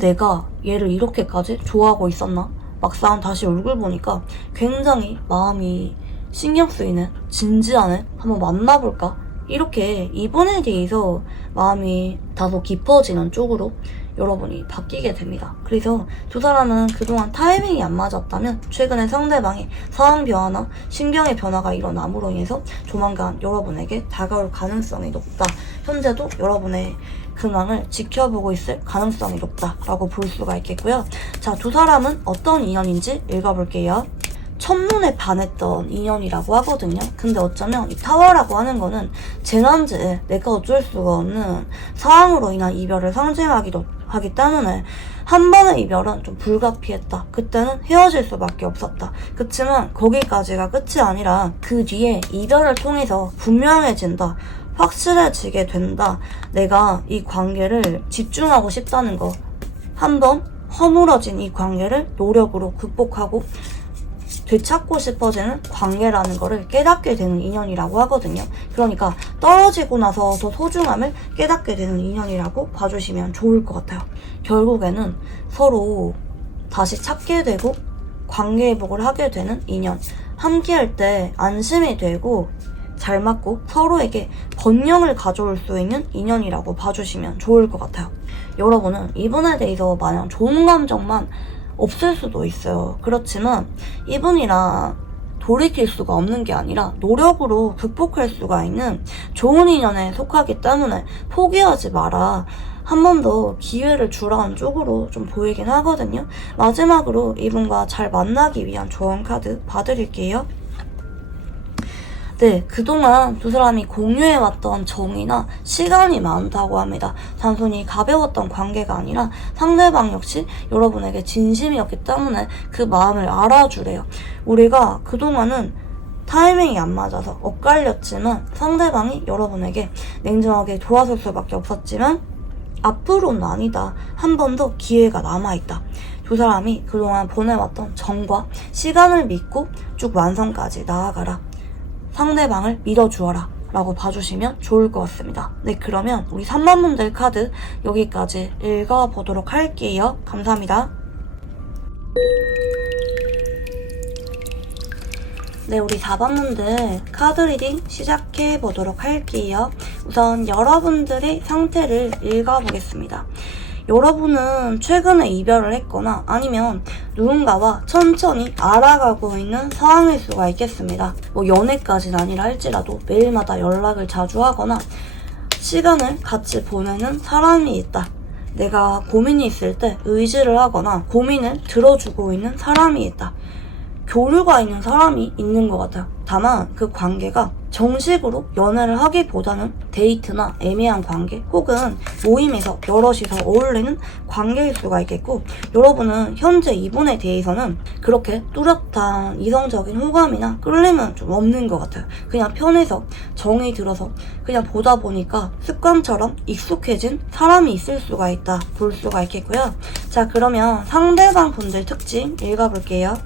내가 얘를 이렇게까지 좋아하고 있었나? 막상 다시 얼굴 보니까 굉장히 마음이 신경 쓰이네, 진지하네, 한번 만나볼까? 이렇게 이분에 대해서 마음이 다소 깊어지는 쪽으로 여러분이 바뀌게 됩니다. 그래서 두 사람은 그동안 타이밍이 안 맞았다면 최근에 상대방이 상황 변화나 신경의 변화가 일어남으로 인해서 조만간 여러분에게 다가올 가능성이 높다. 현재도 여러분의 근황을 지켜보고 있을 가능성이 높다라고 볼 수가 있겠고요. 자, 두 사람은 어떤 인연인지 읽어볼게요. 첫눈에 반했던 인연이라고 하거든요. 근데 어쩌면 이 타워라고 하는 거는 재난제에 내가 어쩔 수가 없는 상황으로 인한 이별을 상징하기 때문에 한 번의 이별은 좀 불가피했다. 그때는 헤어질 수밖에 없었다. 그치만 거기까지가 끝이 아니라 그 뒤에 이별을 통해서 분명해진다. 확실해지게 된다. 내가 이 관계를 집중하고 싶다는 거. 한번 허물어진 이 관계를 노력으로 극복하고 되찾고 싶어지는 관계라는 거를 깨닫게 되는 인연이라고 하거든요. 그러니까 떨어지고 나서 더 소중함을 깨닫게 되는 인연이라고 봐주시면 좋을 것 같아요. 결국에는 서로 다시 찾게 되고 관계 회복을 하게 되는 인연. 함께할 때 안심이 되고 잘 맞고 서로에게 번영을 가져올 수 있는 인연이라고 봐주시면 좋을 것 같아요. 여러분은 이분에 대해서 마냥 좋은 감정만 없을 수도 있어요. 그렇지만 이분이랑 돌이킬 수가 없는 게 아니라 노력으로 극복할 수가 있는 좋은 인연에 속하기 때문에 포기하지 마라. 한 번 더 기회를 주라는 쪽으로 좀 보이긴 하거든요. 마지막으로 이분과 잘 만나기 위한 조언 카드 봐드릴게요. 네, 그동안 두 사람이 공유해왔던 정이나 시간이 많다고 합니다. 단순히 가벼웠던 관계가 아니라 상대방 역시 여러분에게 진심이었기 때문에 그 마음을 알아주래요. 우리가 그동안은 타이밍이 안 맞아서 엇갈렸지만 상대방이 여러분에게 냉정하게 돌아설 수밖에 없었지만 앞으로는 아니다. 한 번 더 기회가 남아있다. 두 사람이 그동안 보내왔던 정과 시간을 믿고 쭉 완성까지 나아가라. 상대방을 믿어주어라 라고 봐주시면 좋을 것 같습니다. 네, 그러면 우리 3번 분들 카드 여기까지 읽어보도록 할게요. 감사합니다. 네, 우리 4번 분들 카드 리딩 시작해보도록 할게요. 우선 여러분들의 상태를 읽어보겠습니다. 여러분은 최근에 이별을 했거나 아니면 누군가와 천천히 알아가고 있는 상황일 수가 있겠습니다. 뭐 연애까지는 아니라 할지라도 매일마다 연락을 자주 하거나 시간을 같이 보내는 사람이 있다. 내가 고민이 있을 때 의지를 하거나 고민을 들어주고 있는 사람이 있다. 교류가 있는 사람이 있는 것 같아요. 다만 그 관계가 정식으로 연애를 하기보다는 데이트나 애매한 관계 혹은 모임에서 여럿이서 어울리는 관계일 수가 있겠고, 여러분은 현재 이분에 대해서는 그렇게 뚜렷한 이성적인 호감이나 끌림은 좀 없는 것 같아요. 그냥 편해서 정이 들어서 그냥 보다 보니까 습관처럼 익숙해진 사람이 있을 수가 있다 볼 수가 있겠고요. 자, 그러면 상대방 분들 특징 읽어볼게요.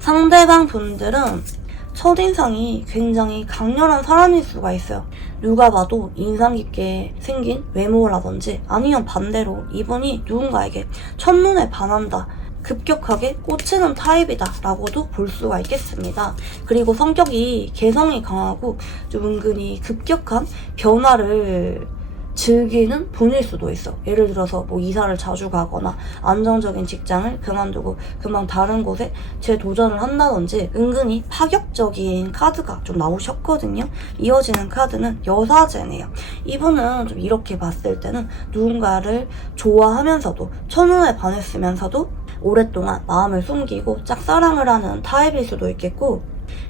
상대방 분들은 첫인상이 굉장히 강렬한 사람일 수가 있어요. 누가 봐도 인상 깊게 생긴 외모라든지 아니면 반대로 이분이 누군가에게 첫눈에 반한다, 급격하게 꽂히는 타입이다 라고도 볼 수가 있겠습니다. 그리고 성격이 개성이 강하고 좀 은근히 급격한 변화를 즐기는 분일 수도 있어. 예를 들어서 뭐 이사를 자주 가거나 안정적인 직장을 그만두고 금방 다른 곳에 재도전을 한다든지 은근히 파격적인 카드가 좀 나오셨거든요. 이어지는 카드는 여사제네요. 이분은 좀 이렇게 봤을 때는 누군가를 좋아하면서도 첫눈에 반했으면서도 오랫동안 마음을 숨기고 짝사랑을 하는 타입일 수도 있겠고,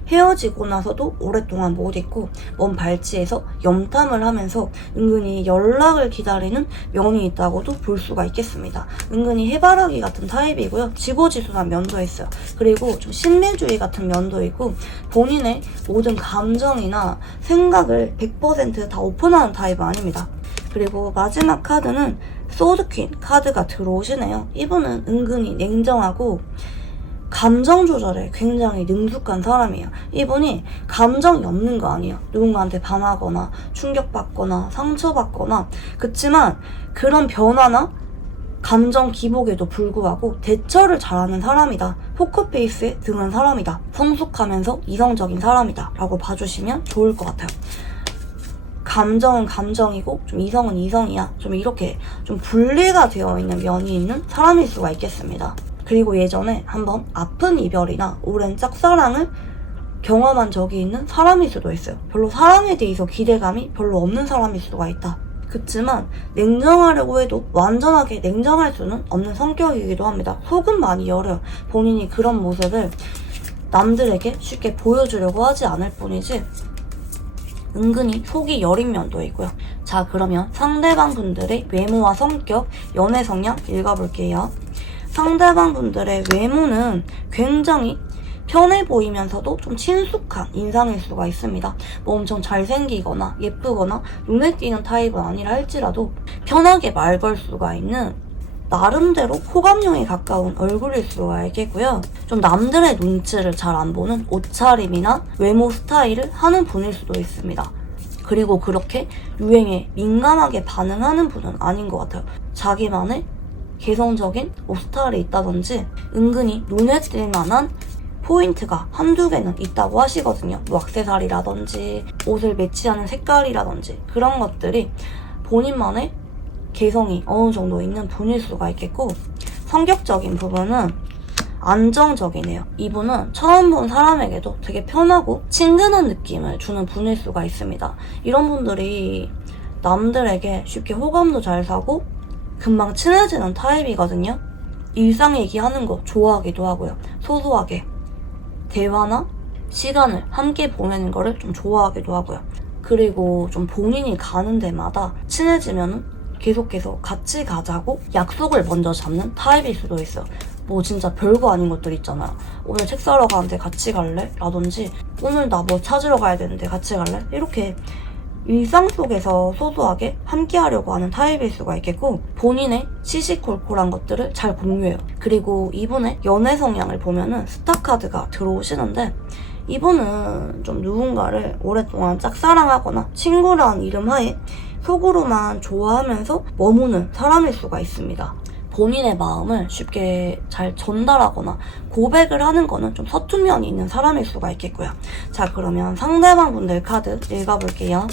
헤어지고 나서도 오랫동안 못 잊고 먼 발치에서 염탐을 하면서 은근히 연락을 기다리는 면이 있다고도 볼 수가 있겠습니다. 은근히 해바라기 같은 타입이고요. 지고지순한 면도 있어요. 그리고 좀 신뢰주의 같은 면도 있고 본인의 모든 감정이나 생각을 100% 다 오픈하는 타입은 아닙니다. 그리고 마지막 카드는 소드퀸 카드가 들어오시네요. 이분은 은근히 냉정하고 감정 조절에 굉장히 능숙한 사람이에요. 이분이 감정이 없는 거 아니에요. 누군가한테 반하거나 충격받거나 상처받거나 그치만 그런 변화나 감정 기복에도 불구하고 대처를 잘하는 사람이다. 포커페이스에 드는 사람이다. 성숙하면서 이성적인 사람이다 라고 봐주시면 좋을 것 같아요. 감정은 감정이고 좀 이성은 이성이야. 좀 이렇게 좀 분리가 되어 있는 면이 있는 사람일 수가 있겠습니다. 그리고 예전에 한번 아픈 이별이나 오랜 짝사랑을 경험한 적이 있는 사람일 수도 있어요. 별로 사랑에 대해서 기대감이 별로 없는 사람일 수가 있다. 그치만 냉정하려고 해도 완전하게 냉정할 수는 없는 성격이기도 합니다. 속은 많이 여려요. 본인이 그런 모습을 남들에게 쉽게 보여주려고 하지 않을 뿐이지 은근히 속이 여린 면도 있고요. 자, 그러면 상대방 분들의 외모와 성격, 연애 성향 읽어볼게요. 상대방 분들의 외모는 굉장히 편해 보이면서도 좀 친숙한 인상일 수가 있습니다. 뭐 엄청 잘생기거나 예쁘거나 눈에 띄는 타입은 아니라 할지라도 편하게 말 걸 수가 있는 나름대로 호감형에 가까운 얼굴일 수가 있겠고요. 좀 남들의 눈치를 잘 안 보는 옷차림이나 외모 스타일을 하는 분일 수도 있습니다. 그리고 그렇게 유행에 민감하게 반응하는 분은 아닌 것 같아요. 자기만의 개성적인 옷 스타일이 있다든지 은근히 눈에 띌 만한 포인트가 한두 개는 있다고 하시거든요. 뭐 액세서리라든지 옷을 매치하는 색깔이라든지 그런 것들이 본인만의 개성이 어느 정도 있는 분일 수가 있겠고 성격적인 부분은 안정적이네요. 이분은 처음 본 사람에게도 되게 편하고 친근한 느낌을 주는 분일 수가 있습니다. 이런 분들이 남들에게 쉽게 호감도 잘 사고 금방 친해지는 타입이거든요. 일상 얘기하는 거 좋아하기도 하고요. 소소하게 대화나 시간을 함께 보내는 거를 좀 좋아하기도 하고요. 그리고 좀 본인이 가는 데마다 친해지면 계속해서 같이 가자고 약속을 먼저 잡는 타입일 수도 있어요. 뭐 진짜 별거 아닌 것들 있잖아요. 오늘 책 사러 가는데 같이 갈래? 라든지 오늘 나 뭐 찾으러 가야 되는데 같이 갈래? 이렇게 일상 속에서 소소하게 함께 하려고 하는 타입일 수가 있겠고 본인의 시시콜콜한 것들을 잘 공유해요. 그리고 이분의 연애 성향을 보면은 스타카드가 들어오시는데 이분은 좀 누군가를 오랫동안 짝사랑하거나 친구라는 이름 하에 속으로만 좋아하면서 머무는 사람일 수가 있습니다. 본인의 마음을 쉽게 잘 전달하거나 고백을 하는 거는 좀 서툰 면이 있는 사람일 수가 있겠고요. 자, 그러면 상대방 분들 카드 읽어볼게요.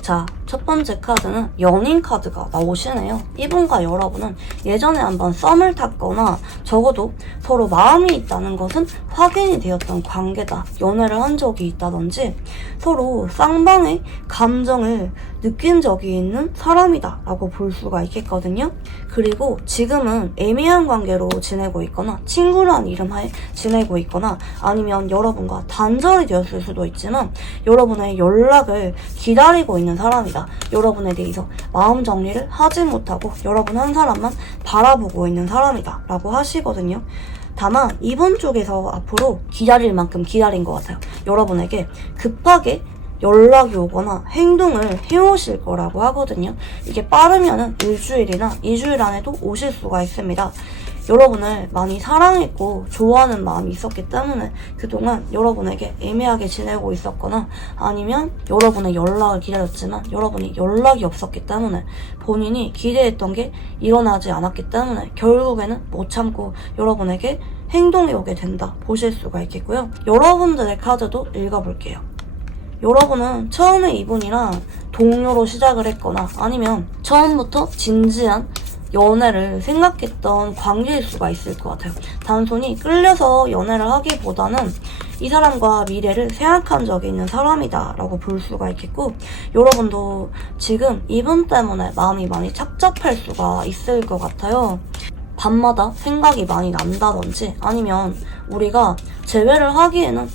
자, 첫 번째 카드는 연인 카드가 나오시네요. 이분과 여러분은 예전에 한번 썸을 탔거나 적어도 서로 마음이 있다는 것은 확인이 되었던 관계다. 연애를 한 적이 있다든지 서로 쌍방의 감정을 느낀 적이 있는 사람이다 라고 볼 수가 있겠거든요. 그리고 지금은 애매한 관계로 지내고 있거나 친구란 이름 하에 지내고 있거나 아니면 여러분과 단절이 되었을 수도 있지만 여러분의 연락을 기다리고 있는 사람이다. 여러분에 대해서 마음 정리를 하지 못하고 여러분 한 사람만 바라보고 있는 사람이다 라고 하시거든요. 다만 이번 쪽에서 앞으로 기다릴 만큼 기다린 것 같아요. 여러분에게 급하게 연락이 오거나 행동을 해오실 거라고 하거든요. 이게 빠르면은 일주일이나 2주일 안에도 오실 수가 있습니다. 여러분을 많이 사랑했고 좋아하는 마음이 있었기 때문에 그동안 여러분에게 애매하게 지내고 있었거나 아니면 여러분의 연락을 기다렸지만 여러분이 연락이 없었기 때문에 본인이 기대했던 게 일어나지 않았기 때문에 결국에는 못 참고 여러분에게 행동이 오게 된다 보실 수가 있겠고요. 여러분들의 카드도 읽어볼게요. 여러분은 처음에 이분이랑 동료로 시작을 했거나 아니면 처음부터 진지한 연애를 생각했던 관계일 수가 있을 것 같아요. 단순히 끌려서 연애를 하기보다는 이 사람과 미래를 생각한 적이 있는 사람이다 라고 볼 수가 있겠고 여러분도 지금 이분 때문에 마음이 많이 착잡할 수가 있을 것 같아요. 밤마다 생각이 많이 난다든지 아니면 우리가 재회를 하기에는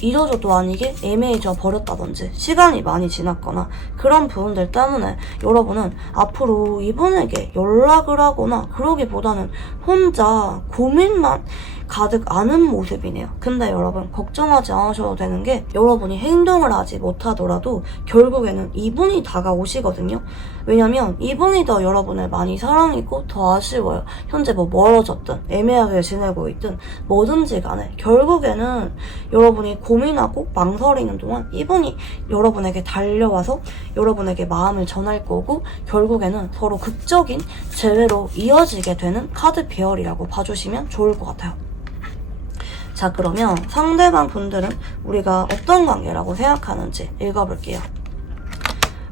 잊어줘도 아니게 애매해져 버렸다든지 시간이 많이 지났거나 그런 부분들 때문에 여러분은 앞으로 이분에게 연락을 하거나 그러기보다는 혼자 고민만 가득 아는 모습이네요. 근데 여러분 걱정하지 않으셔도 되는 게 여러분이 행동을 하지 못하더라도 결국에는 이분이 다가오시거든요. 왜냐면 이분이 더 여러분을 많이 사랑했고 더 아쉬워요. 현재 뭐 멀어졌든 애매하게 지내고 있든 뭐든지 간에 결국에는 여러분이 고민하고 망설이는 동안 이분이 여러분에게 달려와서 여러분에게 마음을 전할 거고 결국에는 서로 극적인 재회로 이어지게 되는 카드 배열이라고 봐주시면 좋을 것 같아요. 자, 그러면 상대방 분들은 우리가 어떤 관계라고 생각하는지 읽어볼게요.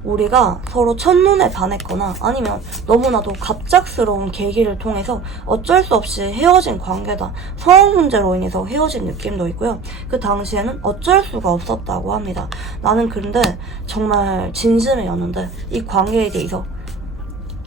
우리가 서로 첫눈에 반했거나 아니면 너무나도 갑작스러운 계기를 통해서 어쩔 수 없이 헤어진 관계다. 상황 문제로 인해서 헤어진 느낌도 있고요. 그 당시에는 어쩔 수가 없었다고 합니다. 나는 근데 정말 진심이었는데 이 관계에 대해서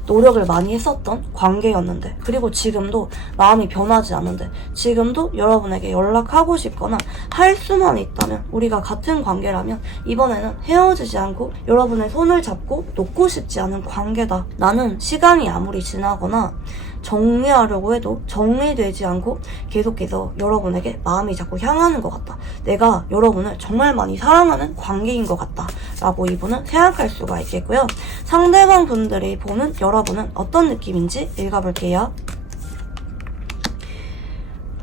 노력을 많이 했었던 관계였는데 그리고 지금도 마음이 변하지 않는데 지금도 여러분에게 연락하고 싶거나 할 수만 있다면 우리가 같은 관계라면 이번에는 헤어지지 않고 여러분의 손을 잡고 놓고 싶지 않은 관계다. 나는 시간이 아무리 지나거나 정리하려고 해도 정리되지 않고 계속해서 여러분에게 마음이 자꾸 향하는 것 같다. 내가 여러분을 정말 많이 사랑하는 관계인 것 같다 라고 이분은 생각할 수가 있겠고요. 상대방 분들이 보는 여러분은 어떤 느낌인지 읽어볼게요.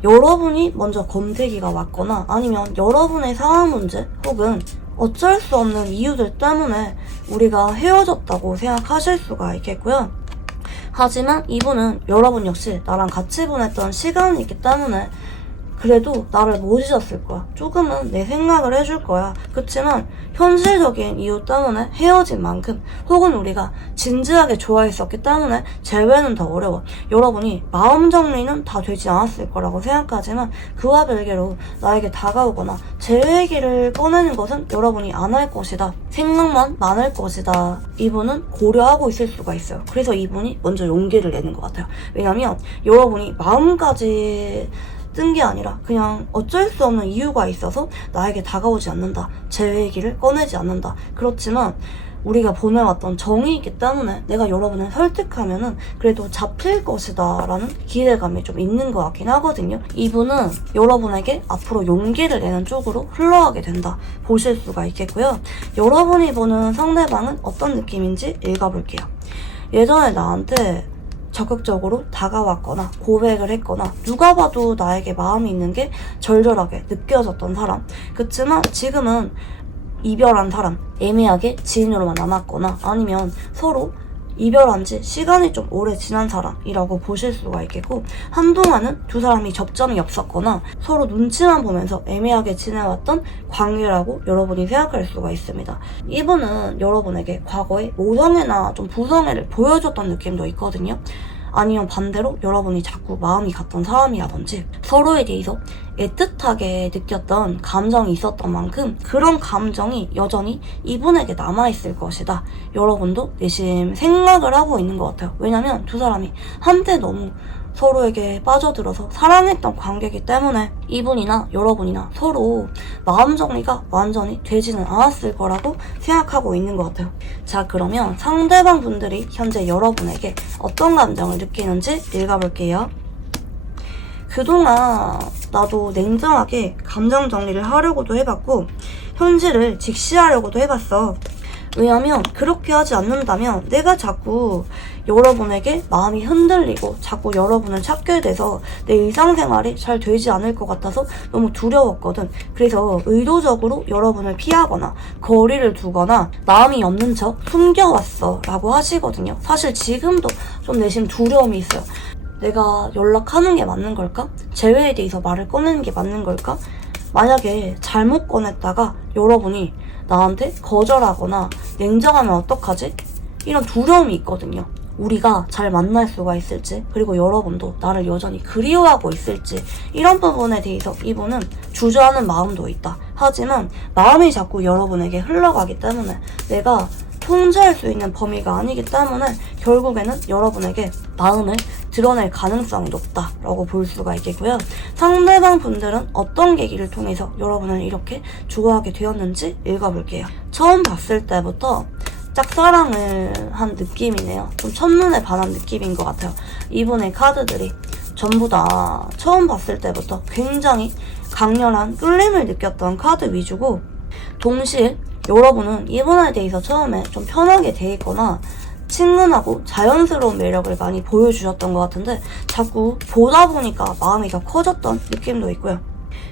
여러분이 먼저 검색이가 왔거나 아니면 여러분의 상황 문제 혹은 어쩔 수 없는 이유들 때문에 우리가 헤어졌다고 생각하실 수가 있겠고요. 하지만 이분은 여러분 역시 나랑 같이 보냈던 시간이 있기 때문에 그래도 나를 못 잊었을 거야. 조금은 내 생각을 해줄 거야. 그치만 현실적인 이유 때문에 헤어진 만큼 혹은 우리가 진지하게 좋아했었기 때문에 재회는 더 어려워. 여러분이 마음 정리는 다 되지 않았을 거라고 생각하지만 그와 별개로 나에게 다가오거나 재회 얘기를 꺼내는 것은 여러분이 안 할 것이다. 생각만 많을 것이다. 이분은 고려하고 있을 수가 있어요. 그래서 이분이 먼저 용기를 내는 것 같아요. 왜냐면 여러분이 마음까지 뜬 게 아니라 그냥 어쩔 수 없는 이유가 있어서 나에게 다가오지 않는다. 재회 얘기를 꺼내지 않는다. 그렇지만 우리가 보내왔던 정이 있기 때문에 내가 여러분을 설득하면은 그래도 잡힐 것이다 라는 기대감이 좀 있는 것 같긴 하거든요. 이분은 여러분에게 앞으로 용기를 내는 쪽으로 흘러가게 된다 보실 수가 있겠고요. 여러분이 보는 상대방은 어떤 느낌인지 읽어볼게요. 예전에 나한테 적극적으로 다가왔거나 고백을 했거나 누가 봐도 나에게 마음이 있는 게 절절하게 느껴졌던 사람. 그치만 지금은 이별한 사람, 애매하게 지인으로만 남았거나 아니면 서로 이별한 지 시간이 좀 오래 지난 사람이라고 보실 수가 있겠고 한동안은 두 사람이 접점이 없었거나 서로 눈치만 보면서 애매하게 지내왔던 관계라고 여러분이 생각할 수가 있습니다. 이분은 여러분에게 과거에 모성애나 좀 부성애를 보여줬던 느낌도 있거든요. 아니면 반대로 여러분이 자꾸 마음이 갔던 사람이라든지 서로에 대해서 애틋하게 느꼈던 감정이 있었던 만큼 그런 감정이 여전히 이분에게 남아있을 것이다. 여러분도 내심 생각을 하고 있는 것 같아요. 왜냐면 두 사람이 한때 너무 서로에게 빠져들어서 사랑했던 관계이기 때문에 이분이나 여러분이나 서로 마음 정리가 완전히 되지는 않았을 거라고 생각하고 있는 것 같아요. 자, 그러면 상대방 분들이 현재 여러분에게 어떤 감정을 느끼는지 읽어볼게요. 그동안 나도 냉정하게 감정 정리를 하려고도 해봤고 현실을 직시하려고도 해봤어. 왜냐면 그렇게 하지 않는다면 내가 자꾸 여러분에게 마음이 흔들리고 자꾸 여러분을 찾게 돼서 내 일상생활이 잘 되지 않을 것 같아서 너무 두려웠거든. 그래서 의도적으로 여러분을 피하거나 거리를 두거나 마음이 없는 척 숨겨왔어 라고 하시거든요. 사실 지금도 좀 내심 두려움이 있어요. 내가 연락하는 게 맞는 걸까? 재회에 대해서 말을 꺼내는 게 맞는 걸까? 만약에 잘못 꺼냈다가 여러분이 나한테 거절하거나 냉정하면 어떡하지? 이런 두려움이 있거든요. 우리가 잘 만날 수가 있을지 그리고 여러분도 나를 여전히 그리워하고 있을지 이런 부분에 대해서 이분은 주저하는 마음도 있다. 하지만 마음이 자꾸 여러분에게 흘러가기 때문에 내가 통제할 수 있는 범위가 아니기 때문에 결국에는 여러분에게 마음을 드러낼 가능성이 높다라고 볼 수가 있겠고요. 상대방 분들은 어떤 계기를 통해서 여러분을 이렇게 좋아하게 되었는지 읽어볼게요. 처음 봤을 때부터 짝사랑을 한 느낌이네요. 좀 첫눈에 반한 느낌인 것 같아요. 이분의 카드들이 전부 다 처음 봤을 때부터 굉장히 강렬한 끌림을 느꼈던 카드 위주고, 동시에 여러분은 이분에 대해서 처음에 좀 편하게 돼 있거나 친근하고 자연스러운 매력을 많이 보여주셨던 것 같은데 자꾸 보다 보니까 마음이 더 커졌던 느낌도 있고요.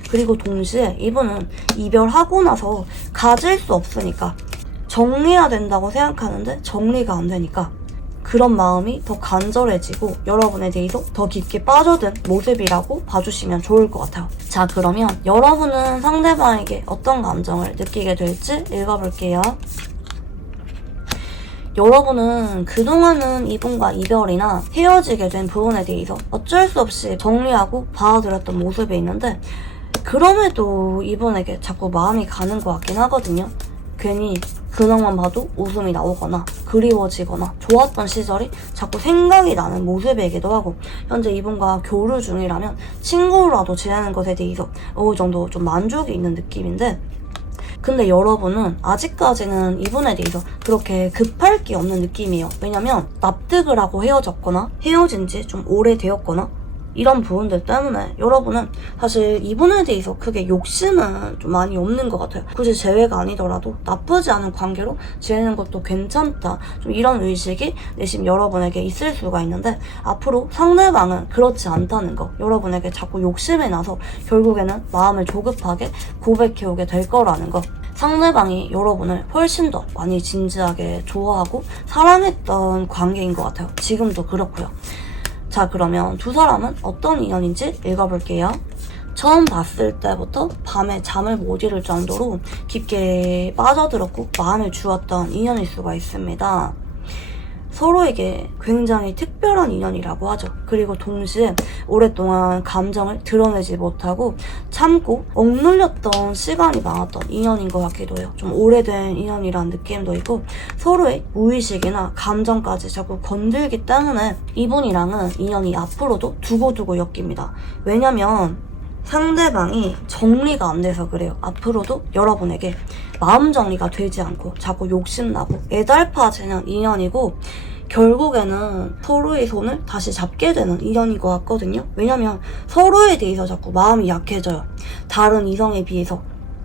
그리고 동시에 이분은 이별하고 나서 가질 수 없으니까 정리해야 된다고 생각하는데 정리가 안 되니까 그런 마음이 더 간절해지고 여러분에 대해서 더 깊게 빠져든 모습이라고 봐주시면 좋을 것 같아요. 자, 그러면 여러분은 상대방에게 어떤 감정을 느끼게 될지 읽어볼게요. 여러분은 그동안은 이분과 이별이나 헤어지게 된 부분에 대해서 어쩔 수 없이 정리하고 받아들였던 모습이 있는데 그럼에도 이분에게 자꾸 마음이 가는 것 같긴 하거든요. 괜히 근황만 봐도 웃음이 나오거나 그리워지거나 좋았던 시절이 자꾸 생각이 나는 모습이기도 하고, 현재 이분과 교류 중이라면 친구라도 지내는 것에 대해서 어느 정도 좀 만족이 있는 느낌인데, 근데 여러분은 아직까지는 이분에 대해서 그렇게 급할 게 없는 느낌이에요. 왜냐면 납득을 하고 헤어졌거나 헤어진 지 좀 오래되었거나 이런 부분들 때문에 여러분은 사실 이분에 대해서 크게 욕심은 좀 많이 없는 것 같아요. 굳이 재회가 아니더라도 나쁘지 않은 관계로 지내는 것도 괜찮다, 좀 이런 의식이 내심 여러분에게 있을 수가 있는데, 앞으로 상대방은 그렇지 않다는 거, 여러분에게 자꾸 욕심이 나서 결국에는 마음을 조급하게 고백해오게 될 거라는 거, 상대방이 여러분을 훨씬 더 많이 진지하게 좋아하고 사랑했던 관계인 것 같아요. 지금도 그렇고요. 자, 그러면 두 사람은 어떤 인연인지 읽어볼게요. 처음 봤을 때부터 밤에 잠을 못 이룰 정도로 깊게 빠져들었고 마음을 주었던 인연일 수가 있습니다. 서로에게 굉장히 특별한 인연이라고 하죠. 그리고 동시에 오랫동안 감정을 드러내지 못하고 참고 억눌렸던 시간이 많았던 인연인 것 같기도 해요. 좀 오래된 인연이라는 느낌도 있고, 서로의 무의식이나 감정까지 자꾸 건들기 때문에 이분이랑은 인연이 앞으로도 두고두고 엮입니다. 왜냐면 상대방이 정리가 안 돼서 그래요. 앞으로도 여러분에게 마음 정리가 되지 않고 자꾸 욕심나고 애달파지는 인연이고, 결국에는 서로의 손을 다시 잡게 되는 인연인 것 같거든요. 왜냐면 서로에 대해서 자꾸 마음이 약해져요. 다른 이성에 비해서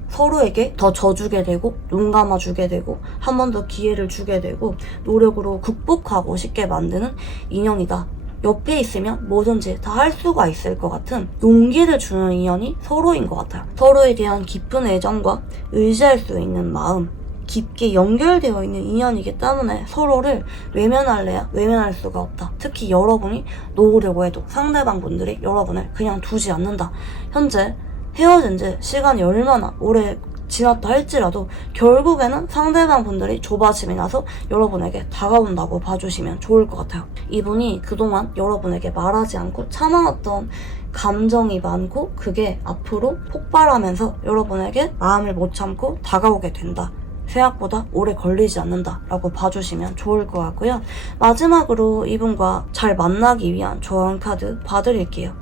서로에게 더 져주게 되고 눈 감아주게 되고 한 번 더 기회를 주게 되고 노력으로 극복하고 싶게 만드는 인연이다. 옆에 있으면 뭐든지 다 할 수가 있을 것 같은 용기를 주는 인연이 서로인 것 같아요. 서로에 대한 깊은 애정과 의지할 수 있는 마음, 깊게 연결되어 있는 인연이기 때문에 서로를 외면할래야 외면할 수가 없다. 특히 여러분이 놓으려고 해도 상대방 분들이 여러분을 그냥 두지 않는다. 현재 헤어진 지 시간이 얼마나 오래 지났다 할지라도 결국에는 상대방 분들이 조바심이 나서 여러분에게 다가온다고 봐주시면 좋을 것 같아요. 이분이 그동안 여러분에게 말하지 않고 참아왔던 감정이 많고 그게 앞으로 폭발하면서 여러분에게 마음을 못 참고 다가오게 된다. 생각보다 오래 걸리지 않는다 라고 봐주시면 좋을 것 같고요. 마지막으로 이분과 잘 만나기 위한 조언 카드 봐드릴게요.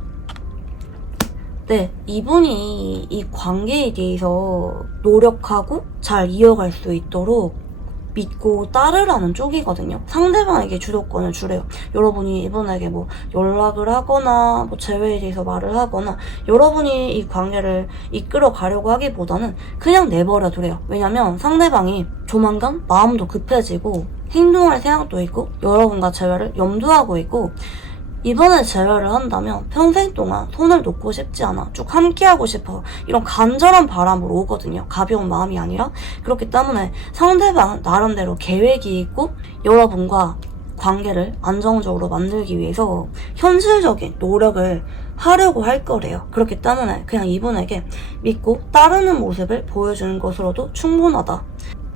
네, 이분이 이 관계에 대해서 노력하고 잘 이어갈 수 있도록 믿고 따르라는 쪽이거든요. 상대방에게 주도권을 주래요. 여러분이 이분에게 뭐 연락을 하거나 뭐 재회에 대해서 말을 하거나 여러분이 이 관계를 이끌어 가려고 하기보다는 그냥 내버려 두래요. 왜냐면 상대방이 조만간 마음도 급해지고 행동할 생각도 있고 여러분과 재회를 염두하고 있고, 이번에 재회를 한다면 평생 동안 손을 놓고 싶지 않아, 쭉 함께하고 싶어, 이런 간절한 바람으로 오거든요. 가벼운 마음이 아니라. 그렇기 때문에 상대방은 나름대로 계획이 있고 여러분과 관계를 안정적으로 만들기 위해서 현실적인 노력을 하려고 할 거래요. 그렇기 때문에 그냥 이분에게 믿고 따르는 모습을 보여주는 것으로도 충분하다.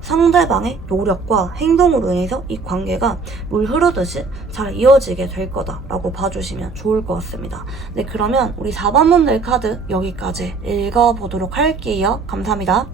상대방의 노력과 행동으로 인해서 이 관계가 물 흐르듯이 잘 이어지게 될 거다라고 봐주시면 좋을 것 같습니다. 네, 그러면 우리 4번 분들 카드 여기까지 읽어보도록 할게요. 감사합니다.